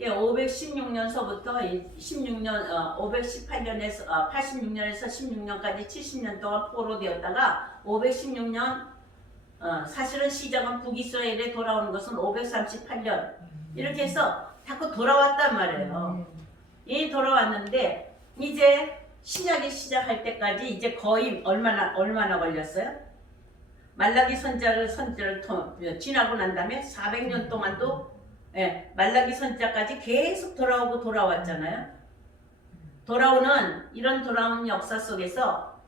516년서부터 518년에서 86년에서 16년까지 70년 동안 포로되었다가 516년 사실은 시작은 북이스라엘에 돌아오는 것은 538년 이렇게 해서 자꾸 돌아왔단 말이에요. 이 돌아왔는데 이제 신약이 시작할 때까지 이제 거의 얼마나 걸렸어요? 말라기 선자를 지나고 난 다음에 400년 동안도 말라기 선자까지 계속 돌아왔잖아요. 돌아오는 역사 속에서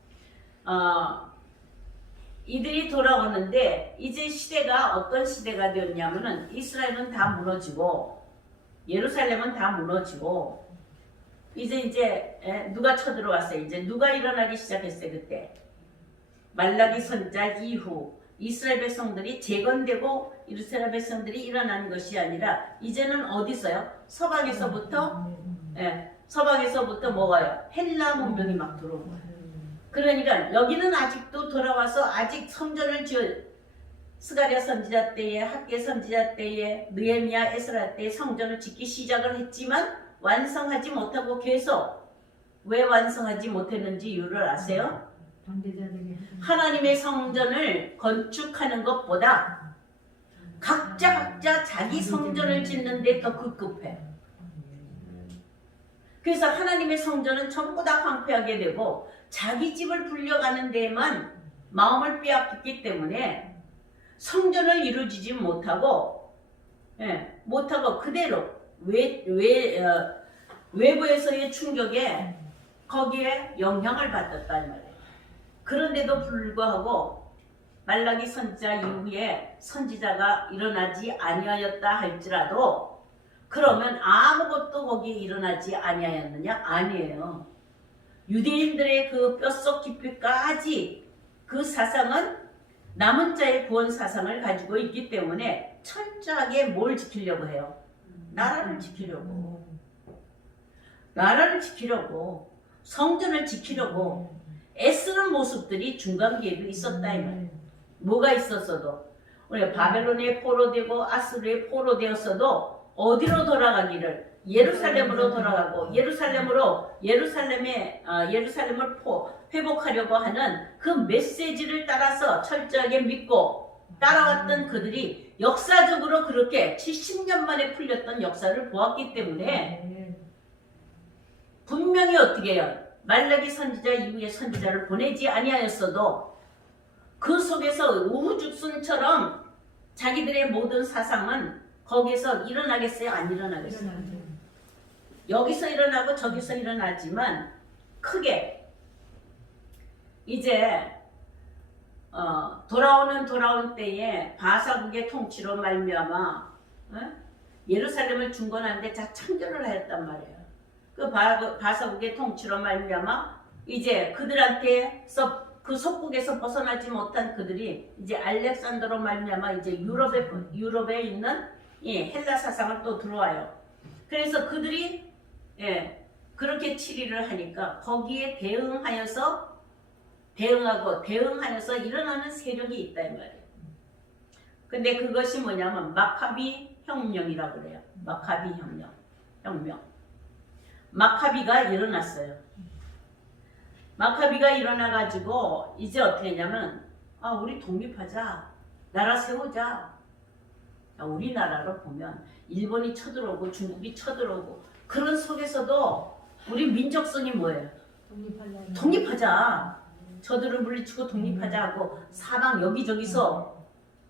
이들이 돌아오는데 이제 시대가 어떤 시대가 되었냐면은 이스라엘은 다 무너지고 예루살렘은 다 무너지고 이제 누가 쳐들어왔어요. 이제 누가 일어나기 시작했어요. 그때 말라기 선자 이후 이스라엘 백성들이 재건되고 이스라엘 백성들이 일어나는 것이 아니라 이제는 어디서요? 서방에서부터 뭐가요? 헬라 문명이 막 들어온 거예요. 그러니까 여기는 아직도 돌아와서 아직 성전을 스가랴 선지자 때에 학개 선지자 때에 느헤미야 에스라 때에 성전을 짓기 시작을 했지만 완성하지 못하고 계속 왜 완성하지 못했는지 이유를 아세요? 반대자들이 하나님의 성전을 건축하는 것보다 각자 자기 성전을 짓는데 더 급급해. 그래서 하나님의 성전은 전부 다 황폐하게 되고 자기 집을 불려가는 데에만 마음을 빼앗겼기 때문에 성전을 이루어지지 못하고 그대로 외부에서의 충격에 거기에 영향을 받았단 말이에요. 그런데도 불구하고 말라기 선지자 이후에 선지자가 일어나지 아니하였다 할지라도 그러면 아무것도 거기에 일어나지 아니하였느냐? 아니에요. 유대인들의 그 뼛속 깊이까지 그 사상은 남은 자의 구원 사상을 가지고 있기 때문에 철저하게 뭘 지키려고 해요? 나라를 지키려고. 나라를 지키려고. 성전을 지키려고 애쓰는 모습들이 중간기에도 있었다 이 말이에요. 뭐가 있었어도 우리가 바벨론에 포로되고 아수르에 포로되었어도 어디로 돌아가기를 예루살렘으로 돌아가고 예루살렘을 회복하려고 하는 그 메시지를 따라서 철저하게 믿고 따라왔던 그들이 역사적으로 그렇게 70년 만에 풀렸던 역사를 보았기 때문에 분명히 어떻게 해요? 말라기 선지자 이후에 선지자를 보내지 아니하였어도 그 속에서 우후죽순처럼 자기들의 모든 사상은 거기서 일어나겠어요? 안 일어나겠어요? 여기서 일어나고 저기서 일어나지만 크게 이제 돌아온 때에 바사국의 통치로 말미암아 예루살렘을 중건하는데 자 창조를 하였단 말이에요. 그 바사국의 통치로 말미암아 이제 그들한테서 그 속국에서 벗어나지 못한 그들이 이제 알렉산더로 말미암아 이제 유럽에 있는 헬라 사상을 또 들어와요. 그래서 그들이 그렇게 치리를 하니까 거기에 대응하여서 일어나는 세력이 있다 이 말이에요. 근데 그것이 뭐냐면 마카비 혁명이라고 그래요. 마카비 혁명. 마카비가 일어났어요. 마카비가 일어나가지고 이제 어떻게 했냐면 우리 독립하자. 나라 세우자. 우리나라로 보면 일본이 쳐들어오고 중국이 쳐들어오고 그런 속에서도 우리 민족성이 뭐예요? 독립하자. 저들을 물리치고 독립하자 하고 사방 여기저기서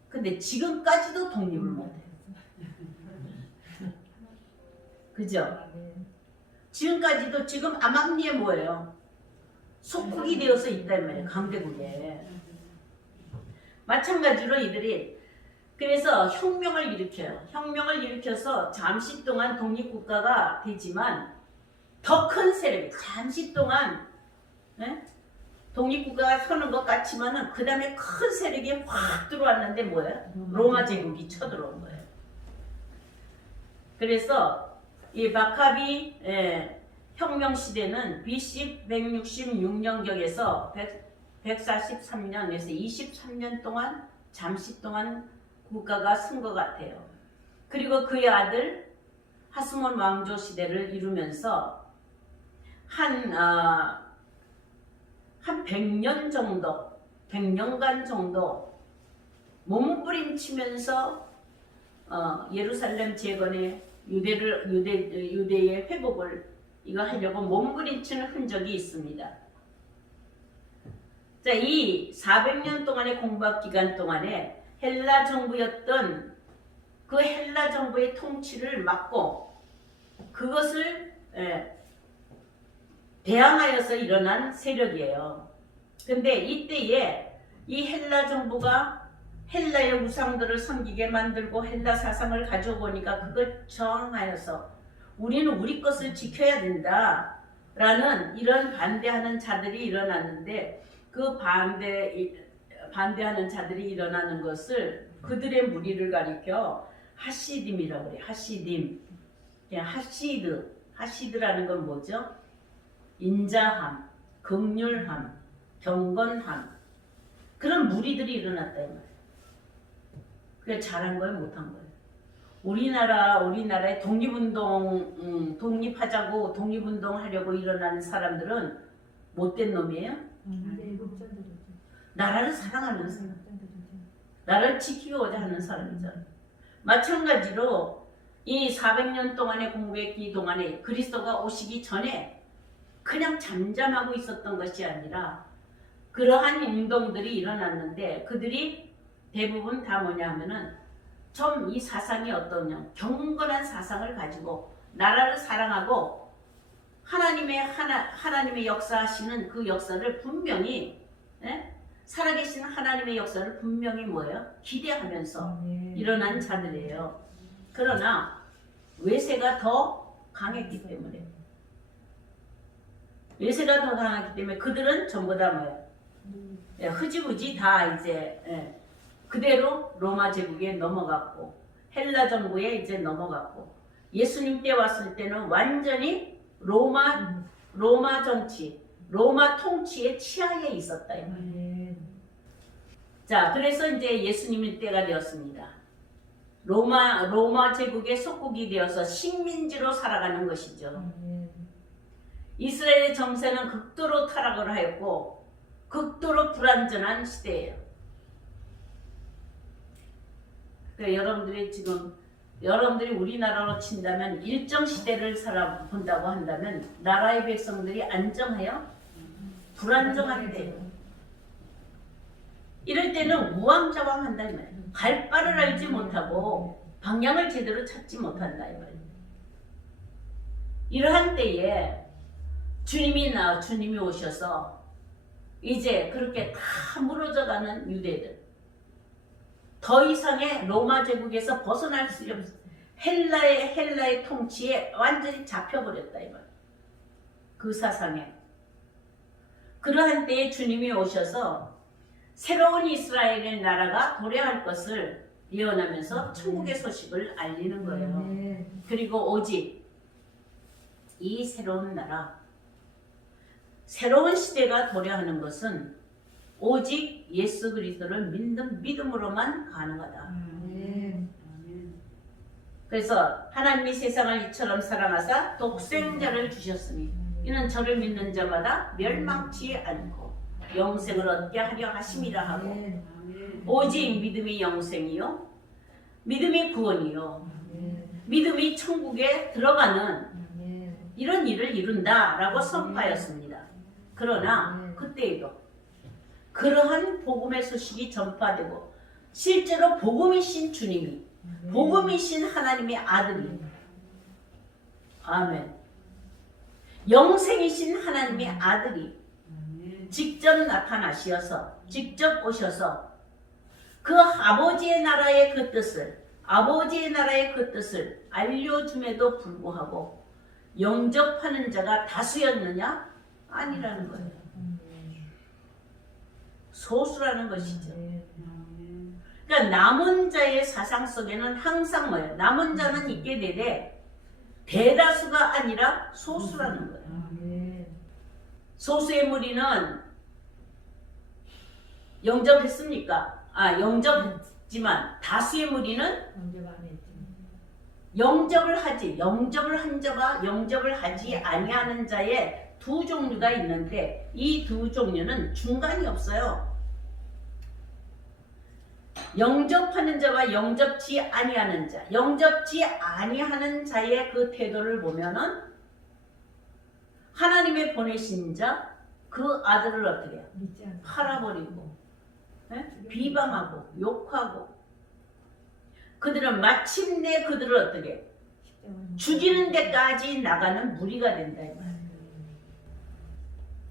근데 지금까지도 독립을 못해. 그죠? 지금까지도 지금 암암리에 뭐예요? 속국이 되어서 있단 말이에요. 강대국에. 마찬가지로 이들이 그래서 혁명을 일으켜요. 혁명을 일으켜서 잠시 동안 독립국가가 되지만 더 큰 세력이 잠시 동안 독립국가가 서는 것 같지만은 그 다음에 큰 세력이 확 들어왔는데 뭐예요? 로마 제국이 쳐들어온 거예요. 그래서 이 마카비 혁명 시대는 BC 166년경에서 143년에서 23년 동안 잠시 동안 국가가 쓴 것 같아요. 그리고 그의 아들 하스몬 왕조 시대를 이루면서 한 100년 정도, 100년간 정도 몸부림치면서 예루살렘 재건의 유대의 회복을 이거 하려고 몸부림치는 흔적이 있습니다. 자, 이 400년 동안의 공박 기간 동안에 헬라 정부였던 그 헬라 정부의 통치를 막고 그것을 대항하여서 일어난 세력이에요. 근데 이때에 이 헬라 정부가 헬라의 우상들을 섬기게 만들고 헬라 사상을 가져오니까 그걸 저항하여서 우리는 우리 것을 지켜야 된다 라는 이런 반대하는 자들이 일어났는데 그 반대하는 자들이 일어나는 것을 그들의 무리를 가리켜 하시딤이라고 그래요. 하시딤. 하시드라는 건 뭐죠? 인자함, 긍휼함, 경건함 그런 무리들이 일어났다 이 말이에요. 그게 잘한 거예요, 못한 거예요? 우리나라의 독립운동, 독립하자고 독립운동하려고 일어나는 사람들은 못된 놈이에요? 애국자들이죠. 나라를 사랑하는 사람, 애국자들이죠. 나라를 지키고자 하는 사람이죠. 마찬가지로 이 400년 동안의 공백기 동안에 그리스도가 오시기 전에 그냥 잠잠하고 있었던 것이 아니라 그러한 운동들이 일어났는데 그들이 대부분 다 뭐냐 하면은 좀 이 사상이 어떠냐, 경건한 사상을 가지고 나라를 사랑하고 하나님의 역사하시는 그 역사를 분명히, 예? 살아계신 하나님의 역사를 분명히 뭐예요? 기대하면서 일어난 자들이에요. 그러나 외세가 더 강했기 때문에, 외세가 더 강했기 때문에 그들은 전부 다 뭐예요? 예, 흐지부지 다 이제, 예, 그대로 로마 제국에 넘어갔고 헬라 정부에 이제 넘어갔고, 예수님 때 왔을 때는 완전히 로마 정치, 로마 통치의 치하에 있었다. 자, 그래서 이제 예수님의 때가 되었습니다. 로마 제국의 속국이 되어서 식민지로 살아가는 것이죠. 이스라엘의 정세는 극도로 타락을 하였고 극도로 불완전한 시대예요. 그러니까 여러분들이 우리나라로 친다면 일정 시대를 살아본다고 한다면 나라의 백성들이 안정해요? 불안정한 때예요. 이럴 때는 우왕좌왕한다 이 말이에요. 갈 바를 알지 못하고 방향을 제대로 찾지 못한다 이 말이에요. 이러한 때에 주님이 오셔서 이제 그렇게 다 무너져가는 유대들, 더 이상의 로마 제국에서 벗어날 수 없어. 헬라의 통치에 완전히 잡혀버렸다 이 말이에요. 그 사상에. 그러한 때에 주님이 오셔서 새로운 이스라엘의 나라가 도래할 것을 예언하면서 천국의 소식을 알리는 거예요. 그리고 오직 이 새로운 나라, 새로운 시대가 도래하는 것은 오직 예수 그리스도를 믿는 믿음으로만 가능하다. 그래서 하나님이 세상을 이처럼 사랑하사 독생자를 주셨으니 이는 저를 믿는 자마다 멸망치 않고 영생을 얻게 하려 하심이라 하고, 오직 믿음이 영생이요 믿음이 구원이요 믿음이 천국에 들어가는 이런 일을 이룬다라고 선포하였습니다. 그러나 그때에도 그러한 복음의 소식이 전파되고 실제로 복음이신 주님이, 복음이신 하나님의 아들이, 아멘, 영생이신 하나님의 아들이 직접 나타나셔서 직접 오셔서 그 아버지의 나라의 그 뜻을 알려줌에도 불구하고 영접하는 자가 다수였느냐? 아니라는 거예요. 소수라는 것이죠. 그러니까 남은 자의 사상 속에는 항상 뭐예요? 남은 자는 있게 되되 대다수가 아니라 소수라는 거예요. 소수의 무리는 영접했습니까? 영접했지만 다수의 무리는 영접을 한 자와 영접을 하지 아니하는 자의 두 종류가 있는데 이 두 종류는 중간이 없어요. 영접하는 자와 영접지 아니하는 자, 영접지 아니하는 자의 그 태도를 보면은 하나님의 보내신 자, 그 아들을 어떻게 해요? 팔아버리고, 비방하고, 욕하고, 그들은 마침내 그들을 어떻게 해요? 죽이는 데까지 나가는 무리가 된다 이 말이에요.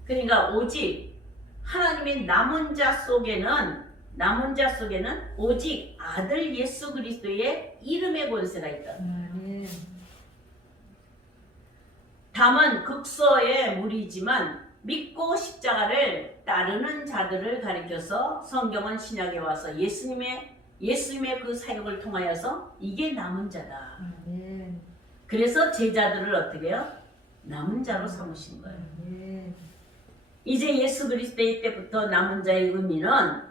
그러니까 오직 하나님의 남은 자 속에는 오직 아들 예수 그리스도의 이름의 권세가 있다. 다만 극소의 무리지만 믿고 십자가를 따르는 자들을 가리켜서 성경은 신약에 와서 예수님의 그 사역을 통하여서 이게 남은 자다. 그래서 제자들을 어떻게 해요? 남은 자로 삼으신 거예요. 이제 예수 그리스도의 때부터 남은 자의 의미는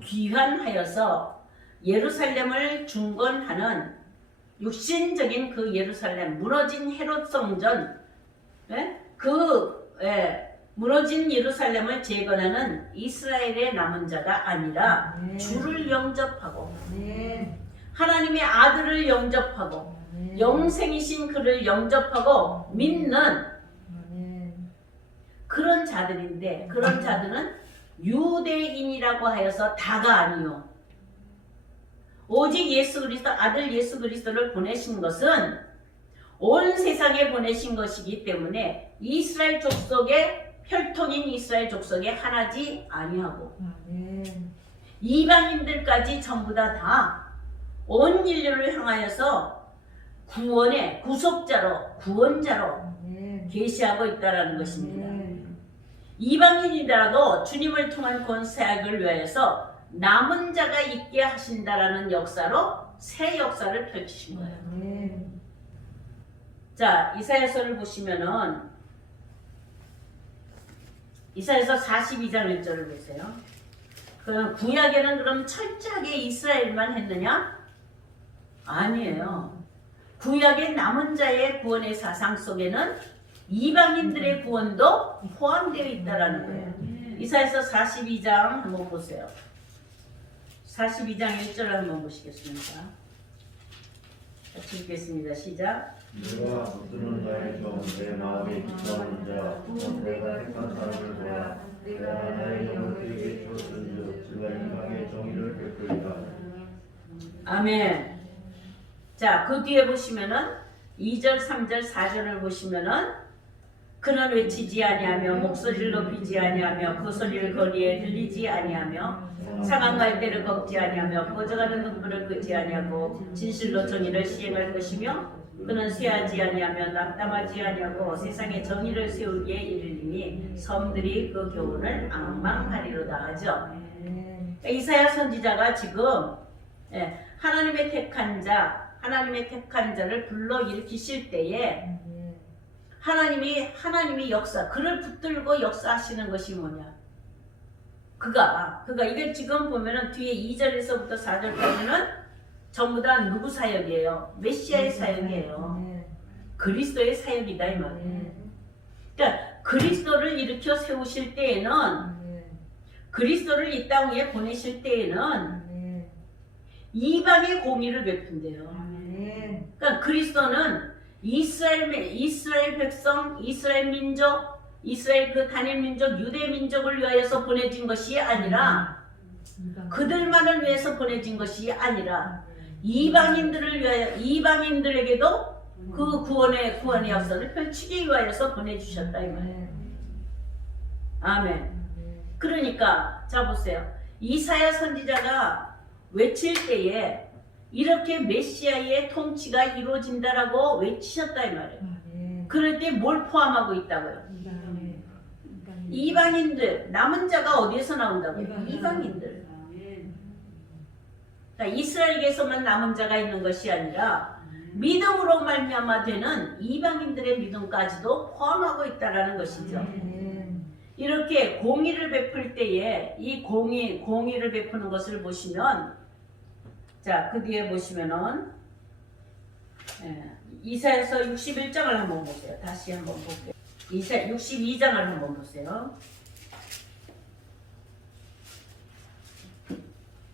귀환하여서 예루살렘을 중건하는 육신적인 그 예루살렘, 무너진 헤롯 성전, 무너진 예루살렘을 재건하는 이스라엘의 남은 자가 아니라 아멘. 주를 영접하고 아멘. 하나님의 아들을 영접하고 아멘. 영생이신 그를 영접하고 믿는 아멘. 그런 자들인데, 그런 자들은 유대인이라고 하여서 다가 아니요 오직 예수 그리스도 아들 예수 그리스도를 보내신 것은 온 세상에 보내신 것이기 때문에 이스라엘 족속의 혈통인 이스라엘 족속에 하나지 아니하고 아멘. 이방인들까지 전부 다 온 인류를 향하여서 구원의 구속자로 구원자로 아멘. 계시하고 있다라는 것입니다. 아멘. 이방인이라도 주님을 통한 권세학을 위하여서 남은 자가 있게 하신다라는 역사로 새 역사를 펼치신 거예요. 아멘. 자, 이사야서를 보시면은 이사야서 42장 1절을 보세요. 그럼 구약에는 그럼 철저하게 이스라엘만 했느냐? 아니에요. 구약의 남은 자의 구원의 사상 속에는 이방인들의 구원도 포함되어 있다라는 거예요. 이사야서 42장 한번 보세요. 42장 1절을 한번 보시겠습니다. 같이 읽겠습니다. 시작. 내가 붙드는 자의 종, 내 마음에 기뻐하는 자, 곧 내가 택한 사람을 보라. 내가 나의 영을 그에게 주었은즉 그가 이방의 정의를 베풀리라. 아멘. 자, 그 뒤에 보시면은 2절, 3절, 4절을 보시면은 그는 외치지 아니하며 목소리를 높이지 아니하며 그 소리를 거리에 들리지 아니하며 상한 갈대를 꺾지 아니하며 꺼져가는 등불을 끄지 아니하고 진실로 정의를 시행할 것이며 그는 쇠하지 아니하며 낙담하지 아니하고 세상에 정의를 세우기에 이르리니 섬들이 그 교훈을 앙망하리로다 하죠. 이사야 선지자가 지금 하나님의 택한 자를 불러 일으키실 때에 하나님이 역사, 그를 붙들고 역사하시는 것이 뭐냐? 그가 이게 지금 보면은 뒤에 2절에서부터 4절까지는 전부 다 누구 사역이에요? 메시아의 사역이에요. 그리스도의 사역이다 이 말이에요. 그러니까 그리스도를 일으켜 세우실 때에는, 그리스도를 이 땅 위에 보내실 때에는 이방의 공의를 베푼대요. 그러니까 그리스도는 이스라엘 백성, 이스라엘 민족, 이스라엘 그 단일 민족, 유대 민족을 위하여서 보내진 것이 아니라, 그들만을 위해서 보내진 것이 아니라 이방인들을 위하여, 이방인들에게도 그 구원의 역사를 펼치기 위하여서 보내주셨다 이 말이에요. 아멘. 그러니까 자 보세요. 이사야 선지자가 외칠 때에 이렇게 메시아의 통치가 이루어진다라고 외치셨다 이 말이에요. 그럴 때 뭘 포함하고 있다고요? 이방인들, 남은 자가 어디에서 나온다고요? 이방인들. 그러니까 이스라엘에게서만 남은 자가 있는 것이 아니라 믿음으로 말미암아 되는 이방인들의 믿음까지도 포함하고 있다라는 것이죠. 이렇게 공의를 베풀 때에 이 공의를 베푸는 것을 보시면, 자, 그 뒤에 보시면은 이사야서 61장을 한번 보세요. 다시 한번 볼게요. 62장을 한번 보세요.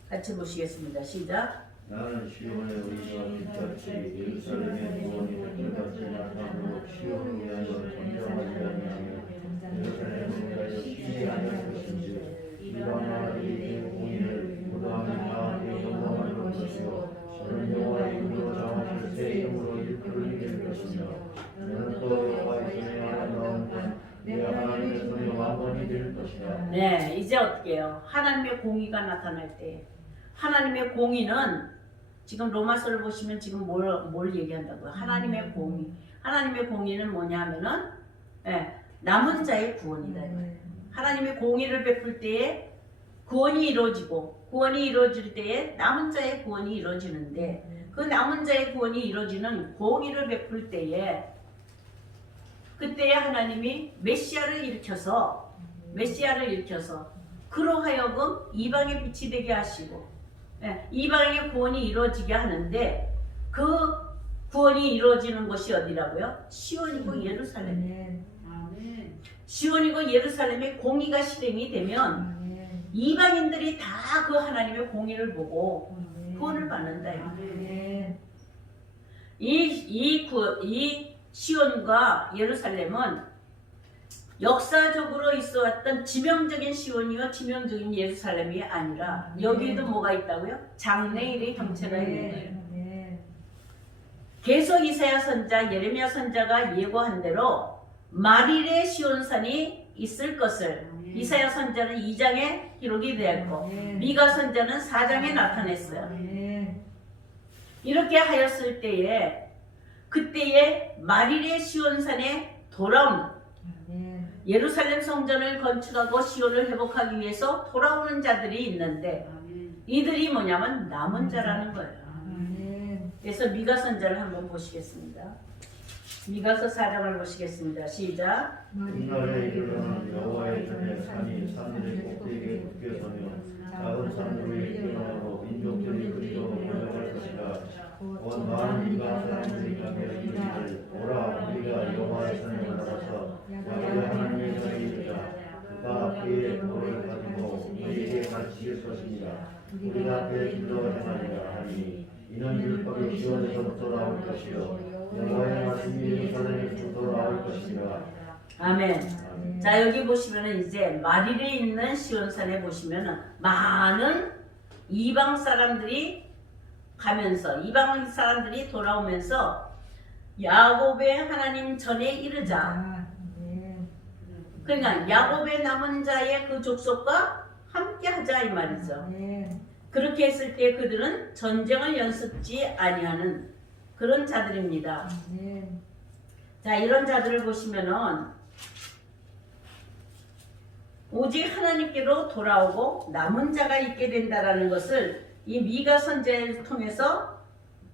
같이 보시겠습니다. 시작. 나는 시온의 의가 빛같이 예루살렘의 구원이 빛같이 나타나므로 시온을 위하여 전쟁하지 아니하며 예루살렘을 위하여 쉬지 아니할 것인지 이방 나라들이 공의를 무도함이 다 영광할 것이요 저는 여호와의 이름으로 정하실 새 이름으로 일컬을 이길 것이며 너는 또 여호와의 손에 아름다운 내 하나님의 손에 왕권이 될 것이다. 네, 이제 어떻게 해요? 하나님의 공의가 나타날 때, 하나님의 공의는 지금 로마서를 보시면 지금 뭘 얘기한다고요? 하나님의 공의. 하나님의 공의는 뭐냐면은 남은 자의 구원이다. 하나님의 공의를 베풀 때에 구원이 이루어지고, 구원이 이루어질 때에 남은 자의 구원이 이루어지는데, 그 남은 자의 구원이 이루어지는 공의를 베풀 때에, 그때에 하나님이 메시아를 일으켜서 그로 하여금 이방의 빛이 되게 하시고, 이방의 구원이 이루어지게 하는데, 그 구원이 이루어지는 곳이 어디라고요? 시온이고 예루살렘. 시온이고 예루살렘의 공의가 실행이 되면 아멘. 이방인들이 다 그 하나님의 공의를 보고 아멘. 구원을 받는다. 아멘. 이 시온과 예루살렘은 역사적으로 있어왔던 지명적인 시온이요 지명적인 예루살렘이 아니라 여기에도 뭐가 있다고요? 장래일의 형체가 있는 거예요. 아멘. 계속 이사야 선자, 예레미야 선자가 예고한 대로 마릴의 시온산이 있을 것을 이사야 선자는 2장에 기록이 되었고 미가 선자는 4장에 나타냈어요. 아멘. 이렇게 하였을 때에 그때에 마릴의 시온산에 돌아온 아멘. 예루살렘 성전을 건축하고 시온을 회복하기 위해서 돌아오는 자들이 있는데 이들이 뭐냐면 남은 자라는 거예요. 아멘. 그래서 미가 선자를 한번 보시겠습니다. 미가서 4장을 보시겠습니다. 시작. 이날에 이르러는 여호와의 전에 산이 산들의 꼭대기에 묶여서며 작은 산들이 일어나고 민족들이 그리로 몰려갈 것이라. 온 많은 이방 사람들이 가며 이르기를 오라 우리가 여호와의 산에 올라가서 야곱의 하나님의 전에 이르자. 그가 그의 돌을 가지고 우리에게 가르치실 것입니다. 우리가 그의 길로 행하리라 하니 이는 율법이 시온에서부터 나올 것이요 여호와의 말씀이 예루살렘에서부터 나올 것이니라. 아멘. 자, 여기 보시면은 이제 마릴에 있는 시온산에 보시면은 많은 이방 사람들이 가면서 이방 사람들이 돌아오면서 야곱의 하나님 전에 이르자. 아멘. 그러니까 야곱의 남은 자의 그 족속과 함께 하자 이 말이죠. 아멘. 그렇게 했을 때 그들은 전쟁을 연습지 아니하는 그런 자들입니다. 아멘. 자, 이런 자들을 보시면은 오직 하나님께로 돌아오고 남은 자가 있게 된다라는 것을 이 미가 선제를 통해서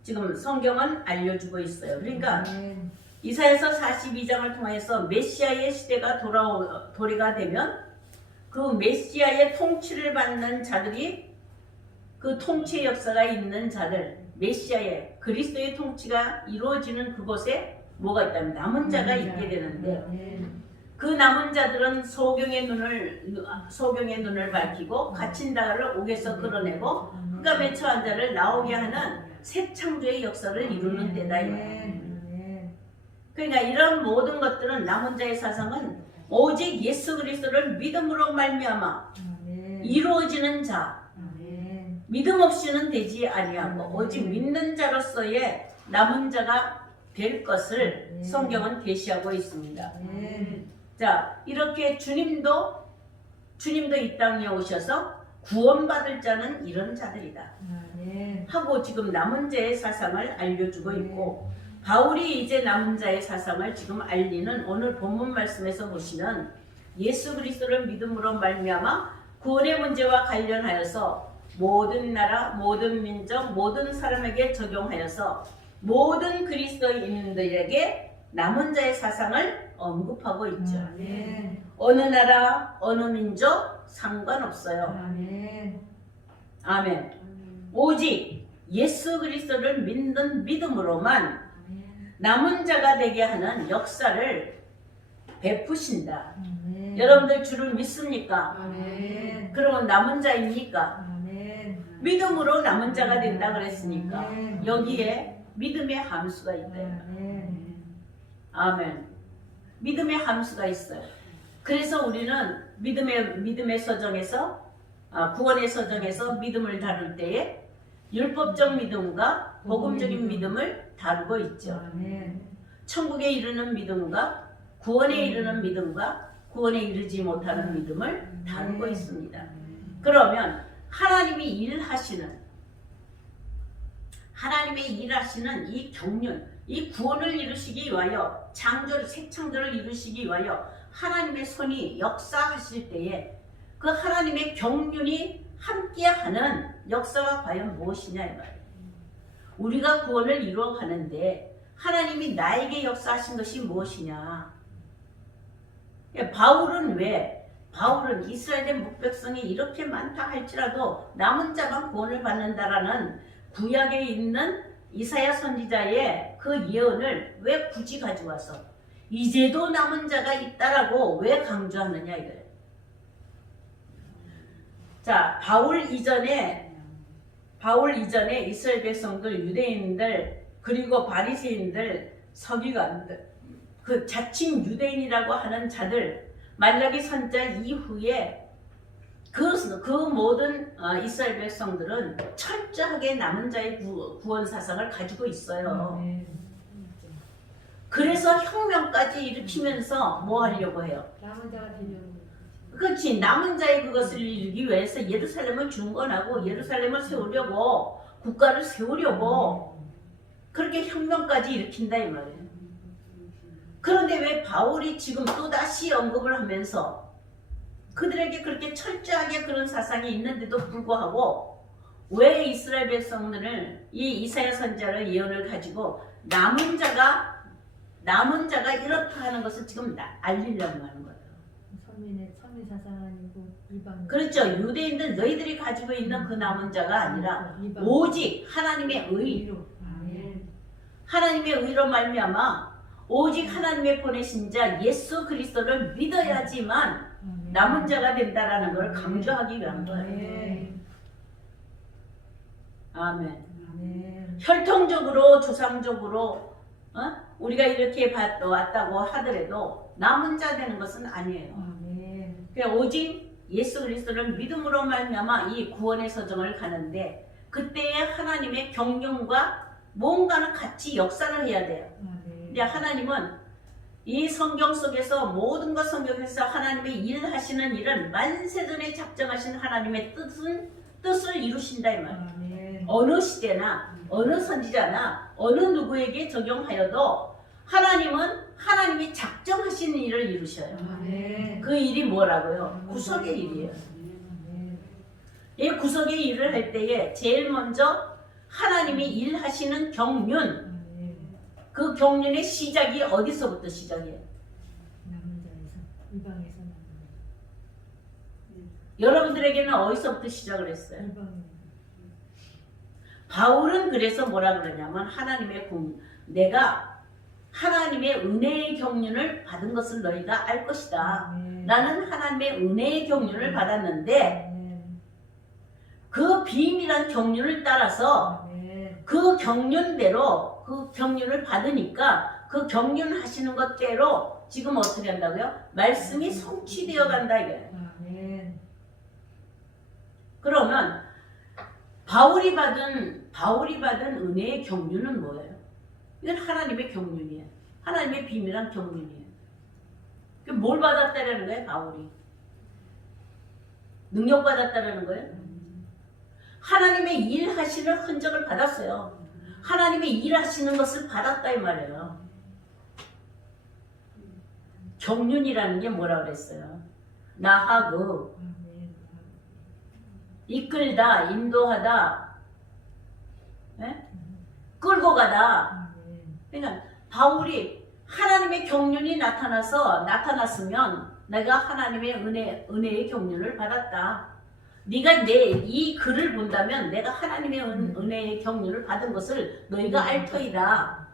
지금 성경은 알려주고 있어요. 그러니까 아멘. 이사야서 42장을 통해서 메시아의 시대가 도래가 되면 그 메시아의 통치를 받는 자들이 그 통치 역사가 있는 자들, 메시아의 그리스도의 통치가 이루어지는 그곳에 뭐가 있다면 남은 자가 있게 되는데 아멘. 그 남은 자들은 소경의 눈을 밝히고 갇힌 자를 옥에서 끌어내고 흑암에 처한 자를 나오게 하는 새 창조의 역사를 이루는 때다 이 말이에요. 아멘. 그러니까 이런 모든 것들은 남은 자의 사상은 오직 예수 그리스도를 믿음으로 말미암아 아멘. 이루어지는 자, 아멘. 믿음 없이는 되지 아니하고 오직 믿는 자로서의 남은 자가 될 것을 성경은 계시하고 있습니다. 아멘. 자, 이렇게 주님도 이 땅에 오셔서 구원받을 자는 이런 자들이다 아멘. 하고 지금 남은 자의 사상을 알려주고 있고 바울이 이제 남은 자의 사상을 지금 알리는 오늘 본문 말씀에서 보시면 예수 그리스도를 믿음으로 말미암아 구원의 문제와 관련하여서 모든 나라, 모든 민족, 모든 사람에게 적용하여서 모든 그리스도인들에게 남은 자의 사상을 언급하고 있죠. 아멘. 어느 나라, 어느 민족 상관없어요. 아멘. 아멘. 오직 예수 그리스도를 믿는 믿음으로만 남은 자가 되게 하는 역사를 베푸신다. 아멘. 여러분들 주를 믿습니까? 아멘. 그러면 남은 자입니까? 아멘. 믿음으로 남은 자가 된다 그랬으니까 아멘. 여기에 믿음의 함수가 있다. 아멘. 아멘. 믿음의 함수가 있어요. 그래서 우리는 믿음의 서정에서 구원의 서정에서 믿음을 다룰 때에 율법적 믿음과 복음적인 믿음을 다루고 있죠. 아멘. 천국에 이르는 믿음과 구원에 이르는 믿음과 구원에 이르지 못하는 믿음을 다루고 있습니다. 그러면 하나님의 일하시는 이 경륜, 이 구원을 이루시기 위하여 새 창조를 이루시기 위하여 하나님의 손이 역사하실 때에 그 하나님의 경륜이 함께하는 역사가 과연 무엇이냐 이 말이에요. 우리가 구원을 이루어가는데 하나님이 나에게 역사하신 것이 무엇이냐. 바울은 이스라엘의 묵백성이 이렇게 많다 할지라도 남은 자만 구원을 받는다라는 구약에 있는 이사야 선지자의 그 예언을 왜 굳이 가져와서 이제도 남은 자가 있다라고 왜 강조하느냐 이거예요. 자, 바울 이전에 이스라엘 백성들, 유대인들, 그리고 바리새인들, 서기관들, 그 자칭 유대인이라고 하는 자들, 말라기 선자 이후에 그 모든 이스라엘 백성들은 철저하게 남은 자의 구원 사상을 가지고 있어요. 그래서 혁명까지 일으키면서 뭐 하려고 해요? 남은 자가 되려고. 그렇지. 남은 자의 그것을 이루기 위해서 예루살렘을 중건하고 예루살렘을 세우려고, 국가를 세우려고 그렇게 혁명까지 일으킨다 이 말이에요. 그런데 왜 바울이 지금 또다시 언급을 하면서 그들에게 그렇게 철저하게 그런 사상이 있는데도 불구하고 왜 이스라엘 백성들을 이 이사야 선지자의 예언을 가지고 남은 자가 이렇다 하는 것을 지금 알리려고 하는 거예요. 선민 사상 아니고 이방. 그렇죠. 유대인들 너희들이 가지고 있는 그 남은 자가 아니라 오직 하나님의 의, 하나님의 의로 말미암아 오직 하나님의 보내신 자 예수 그리스도를 믿어야지만 남은 자가 된다라는 걸 강조하기 위한 거예요. 아멘. 혈통적으로 조상적으로 우리가 이렇게 왔다고 하더라도 남은 자 되는 것은 아니에요. 그냥 오직 예수 그리스도를 믿음으로 말미암아 이 구원의 서정을 가는데 그때에 하나님의 경륜과 뭔가는 같이 역사를 해야 돼요. 근데 하나님은 이 성경 속에서 모든 것 성경에서 하나님의 일하시는 일은 만세전에 작정하신 하나님의 뜻을 이루신다 이 말이에요. 어느 시대나 어느 선지자나 어느 누구에게 적용하여도 하나님은 하나님이 작정하신 일을 이루셔요. 그 일이 뭐라고요? 구속의 일이에요. 이 구속의 일을 할 때에 제일 먼저 하나님이 일하시는 경륜, 그 경륜의 시작이 어디서부터 시작이에요? 남은 자에서, 이방에서 남은 여러분들에게는 어디서부터 시작을 했어요? 바울은 그래서 뭐라 그러냐면 내가 하나님의 은혜의 경륜을 받은 것을 너희가 알 것이다. 나는 하나님의 은혜의 경륜을 받았는데 그 비밀한 경륜을 따라서 그 경륜대로 그 경륜을 받으니까 그 경륜 하시는 것대로 지금 어떻게 한다고요? 말씀이 성취되어 간다 이거예요. 그러면 바울이 받은 은혜의 경륜은 뭐예요? 이건 하나님의 경륜이에요. 하나님의 비밀한 경륜이에요. 뭘 받았다라는 거예요? 바울이 능력 받았다라는 거예요? 하나님의 일하시는 흔적을 받았어요. 하나님의 일하시는 것을 받았다 이 말이에요. 경륜이라는 게 뭐라 그랬어요? 나하고 이끌다, 인도하다, 끌고 가다. 그러니까 바울이 하나님의 경륜이 나타났으면 내가 하나님의 은혜의 경륜을 받았다. 네가 이 글을 본다면 내가 하나님의 은혜의 경륜을 받은 것을 너희가 알 터이다.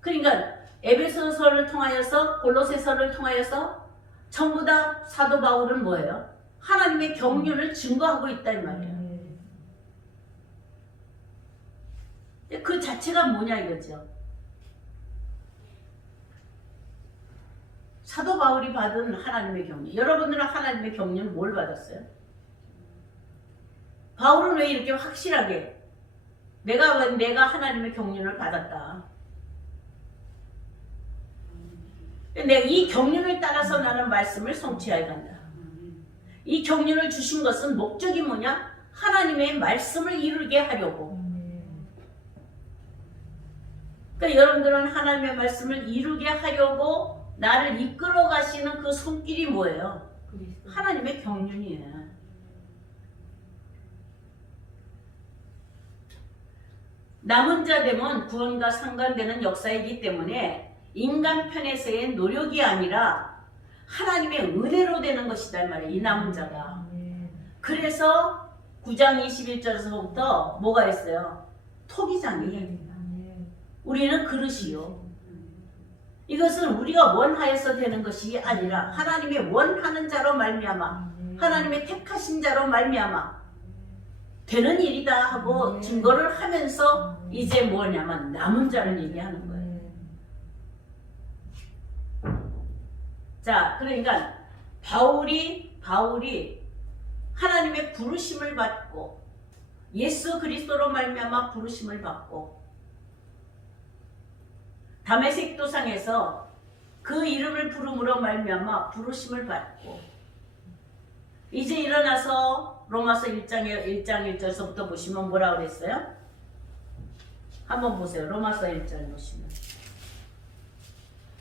그러니까 에베소서를 통하여서 골로새서를 통하여서 전부 다 사도 바울은 뭐예요? 하나님의 경륜을 증거하고 있다 이 말이에요. 그 자체가 뭐냐 이거죠. 사도 바울이 받은 하나님의 경륜. 여러분들은 하나님의 경륜을 뭘 받았어요? 바울은 왜 이렇게 확실하게 내가 하나님의 경륜을 받았다. 근데 이 경륜을 따라서 나는 말씀을 성취해야 간다. 이 경륜을 주신 것은 목적이 뭐냐? 하나님의 말씀을 이루게 하려고. 그러니까 여러분들은 하나님의 말씀을 이루게 하려고 나를 이끌어 가시는 그 손길이 뭐예요? 하나님의 경륜이에요. 남은 자 되면 구원과 상관되는 역사이기 때문에 인간 편에서의 노력이 아니라 하나님의 은혜로 되는 것이다 말이에요. 이 남은 자가. 그래서 9장 21절에서부터 뭐가 있어요? 토기장이. 우리는 그릇이요. 이것은 우리가 원하여서 되는 것이 아니라 하나님의 원하는 자로 말미암아 하나님의 택하신 자로 말미암아 되는 일이다 하고 증거를 하면서 이제 뭐냐면 남은 자를 얘기하는 거예요. 자, 그러니까 바울이 하나님의 부르심을 받고 예수 그리스도로 말미암아 부르심을 받고 다메섹 도상에서 그 이름을 부름으로 말미암아 부르심을 받고 이제 일어나서 로마서 1장 1절서부터 보시면 뭐라 그랬어요? 한번 보세요. 로마서 1절 보시면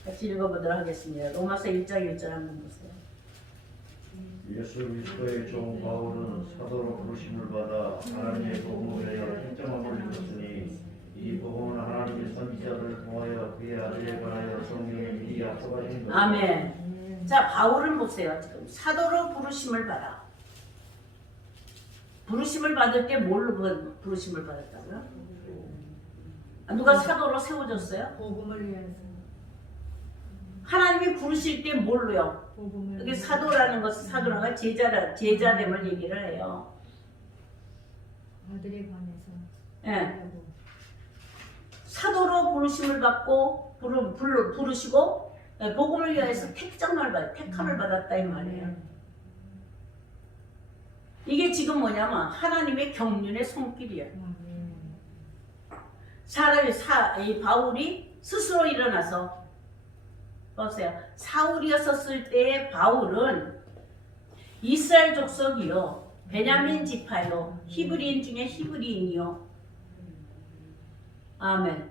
같이 읽어보도록 하겠습니다. 로마서 1장 1절 한번 보세요. 예수 그리스도의 종 바울은 사도로 부르심을 받아 하나님의 복음을 위하여 팽정함을 입었으니 이 복음은 하나님의 선지자들을 통하여 그의 아들에 관하여 성경에 미리 약속하신 것. 아멘. 자, 바울은 보세요. 지금 사도로 부르심을 받아. 부르심을 받을 때 뭘로 부르심을 받았다고요? 누가 사도로 세워졌어요? 복음을 위해서. 하나님이 부르실 때 뭘로요? 복음을 이게 사도라는 것은 사도라가 제자됨을 얘기를 해요. 아들에 관해서. 예. 사도로 부르심을 받고 부르시고 복음을 위해서 택함을 받았다 이 말이에요. 이게 지금 뭐냐면 하나님의 경륜의 손길이에요. 이 바울이 스스로 일어나서 보세요. 사울이었을 때의 바울은 이스라엘 족속이요, 베냐민 지파요, 히브리인 중에 히브리인이요. 아멘.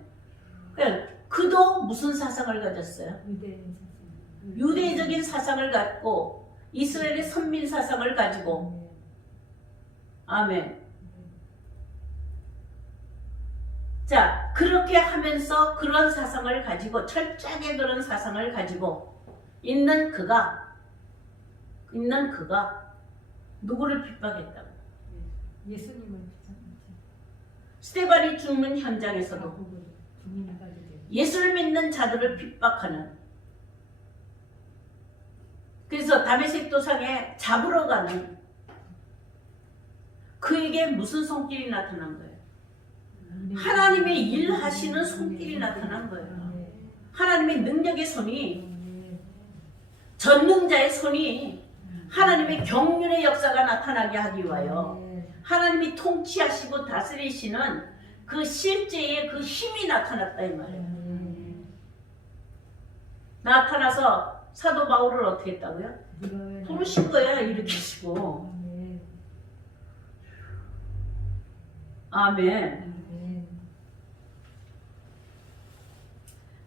그도 무슨 사상을 가졌어요? 유대적인 사상을 갖고 이스라엘의 선민 사상을 가지고. 아멘. 자, 그렇게 하면서 그런 사상을 가지고 철저하게 그런 사상을 가지고 있는 그가 누구를 핍박했다고? 예수님을 스데반이 죽는 현장에서도 예수를 믿는 자들을 핍박하는, 그래서 다메섹 도상에 잡으러 가는 그에게 무슨 손길이 나타난 거예요? 하나님의 일하시는 손길이 나타난 거예요. 하나님의 능력의 손이, 전능자의 손이 하나님의 경륜의 역사가 나타나게 하기 위하여 하나님이 통치하시고 다스리시는 그 실제의 그 힘이 나타났다 이 말이에요. 나타나서 사도 바울을 어떻게 했다고요? 부르신 거야, 일으키시고. 아멘.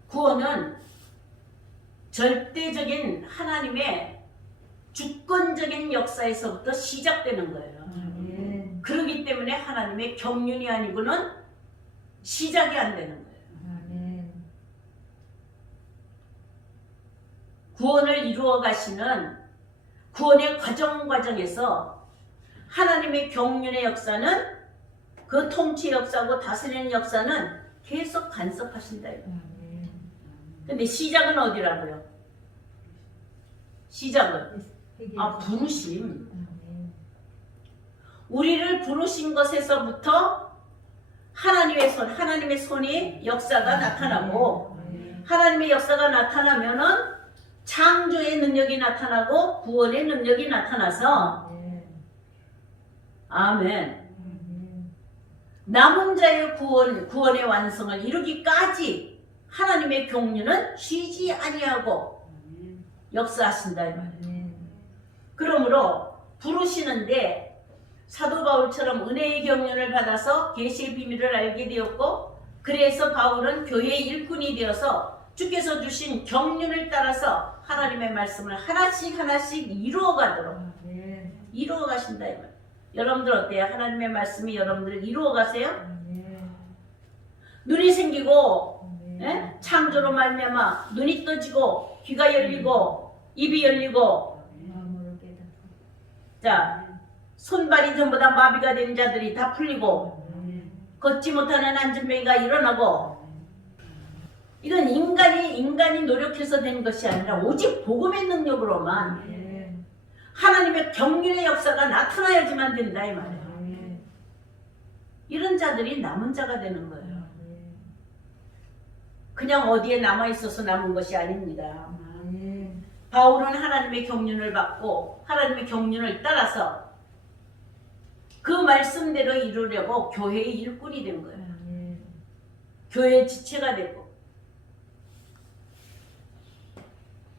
구원은 절대적인 하나님의 주권적인 역사에서부터 시작되는 거예요. 그렇기 때문에 하나님의 경륜이 아니고는 시작이 안 되는 거예요. 구원을 이루어 가시는 구원의 과정에서 하나님의 경륜의 역사는, 그 통치 역사고 다스리는 역사는 계속 간섭하신다. 근데 시작은 어디라고요? 시작은 부르심. 우리를 부르신 것에서부터 하나님의 손이 역사가 나타나고, 하나님의 역사가 나타나면은 창조의 능력이 나타나고 구원의 능력이 나타나서, 아멘. 남은 자의 구원의 완성을 이루기까지 하나님의 경륜은 쉬지 아니하고 역사하신다 이 말이에요. 그러므로 부르시는데 사도 바울처럼 은혜의 경륜을 받아서 계시의 비밀을 알게 되었고, 그래서 바울은 교회의 일꾼이 되어서 주께서 주신 경륜을 따라서 하나님의 말씀을 하나씩 이루어 가신다 이 말이에요. 여러분들 어때요? 하나님의 말씀이 여러분들을 이루어 가세요? 눈이 생기고, 창조로 말미암아 눈이 떠지고 귀가 열리고 입이 열리고, 자, 손발이 전부 다 마비가 된 자들이 다 풀리고, 걷지 못하는 안진병이가 일어나고, 이건 인간이 노력해서 된 것이 아니라 오직 복음의 능력으로만 아멘. 하나님의 경륜의 역사가 나타나야지만 된다 이 말이에요. 아멘. 이런 자들이 남은 자가 되는 거예요. 아멘. 그냥 어디에 남아 있어서 남은 것이 아닙니다. 아멘. 바울은 하나님의 경륜을 받고 하나님의 경륜을 따라서 그 말씀대로 이루려고 교회의 일꾼이 된 거예요. 아멘. 교회의 지체가 되고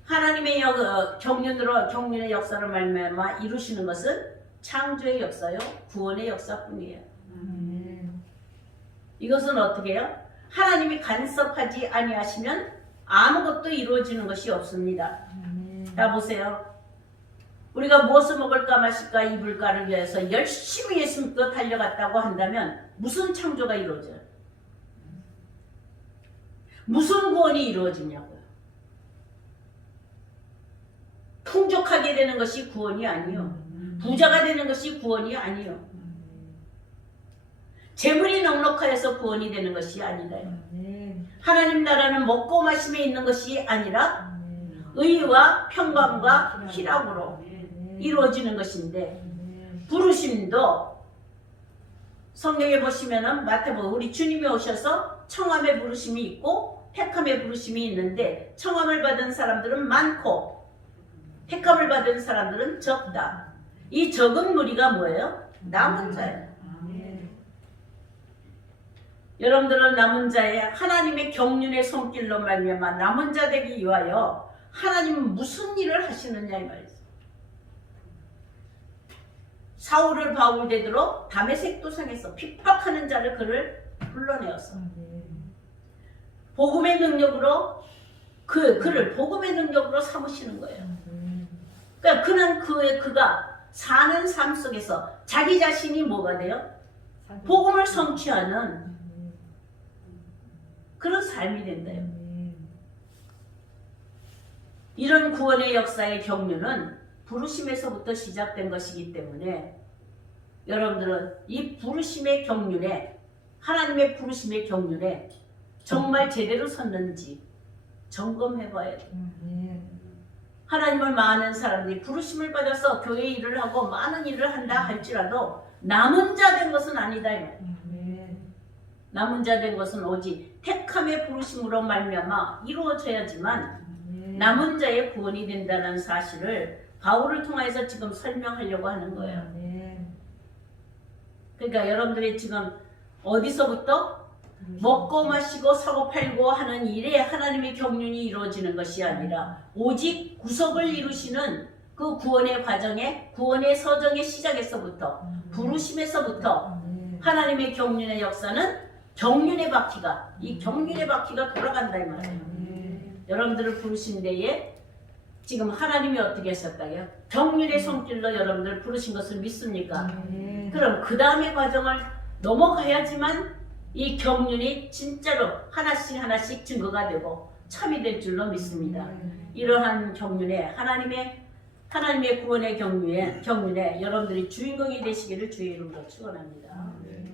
하나님의 경륜의 역사를 말미암아 이루시는 것은 창조의 역사요, 구원의 역사뿐이에요. 아멘. 이것은 어떻게 해요? 하나님이 간섭하지 아니하시면 아무것도 이루어지는 것이 없습니다. 아멘. 자 보세요. 우리가 무엇을 먹을까 마실까 입을까를 위해서 열심히 예수 믿고 달려갔다고 한다면 무슨 창조가 이루어져요? 무슨 구원이 이루어지냐고요? 풍족하게 되는 것이 구원이 아니요. 부자가 되는 것이 구원이 아니요. 재물이 넉넉하여서 구원이 되는 것이 아니다. 아멘. 하나님 나라는 먹고 마심에 있는 것이 아니라 아멘. 의와 평강과 희락으로 아멘. 이루어지는 것인데 아멘. 부르심도 성경에 보시면은 마태복음 우리 주님이 오셔서 청함의 부르심이 있고 택함의 부르심이 있는데 청함을 받은 사람들은 많고 택함을 받은 사람들은 적다. 이 적은 무리가 뭐예요? 남은 자예요. 아멘. 여러분들은 남은 자의 하나님의 경륜의 손길로 말미암아 남은 자 되기 위하여 하나님은 무슨 일을 하시느냐 이 말이죠. 사울을 바울 되도록 다메섹 도상에서 핍박하는 자를 그를 불러내었어. 아멘. 복음의 능력으로 그를 복음의 능력으로 삼으시는 거예요. 아멘. 그러니까 그는 그가 사는 삶 속에서 자기 자신이 뭐가 돼요? 복음을 성취하는 아멘. 그런 삶이 된다요. 아멘. 이런 구원의 역사의 경륜은 부르심에서부터 시작된 것이기 때문에 여러분들은 이 부르심의 경륜에 하나님의 부르심의 경륜에 정말 제대로 섰는지 점검해 봐야 돼요. 아멘. 하나님을 많은 사람들이 부르심을 받아서 교회 일을 하고 많은 일을 한다 할지라도 남은 자 된 것은 아니다 이 말이에요. 아멘. 남은 자 된 것은 오직 택함의 부르심으로 말미암아 이루어져야지만 아멘. 남은 자의 구원이 된다는 사실을 바울을 통해서 지금 설명하려고 하는 거예요. 아멘. 그러니까 여러분들이 지금 어디서부터 먹고 마시고 사고 팔고 하는 일에 하나님의 경륜이 이루어지는 것이 아니라 오직 구속을 이루시는 그 구원의 과정에 구원의 서정의 시작에서부터 부르심에서부터 아멘. 하나님의 경륜의 역사는 경륜의 바퀴가 이 경륜의 바퀴가 돌아간다 이 말이에요. 아멘. 여러분들을 부르신 데에 지금 하나님이 어떻게 하셨다고요? 경륜의 손길로 여러분들을 부르신 것을 믿습니까? 아멘. 그럼 그 다음의 과정을 넘어가야지만 이 경륜이 진짜로 하나씩 증거가 되고 참이 될 줄로 믿습니다. 이러한 경륜에 하나님의 구원의 경륜에 여러분들이 주인공이 되시기를 주의 이름으로 축원합니다. 네.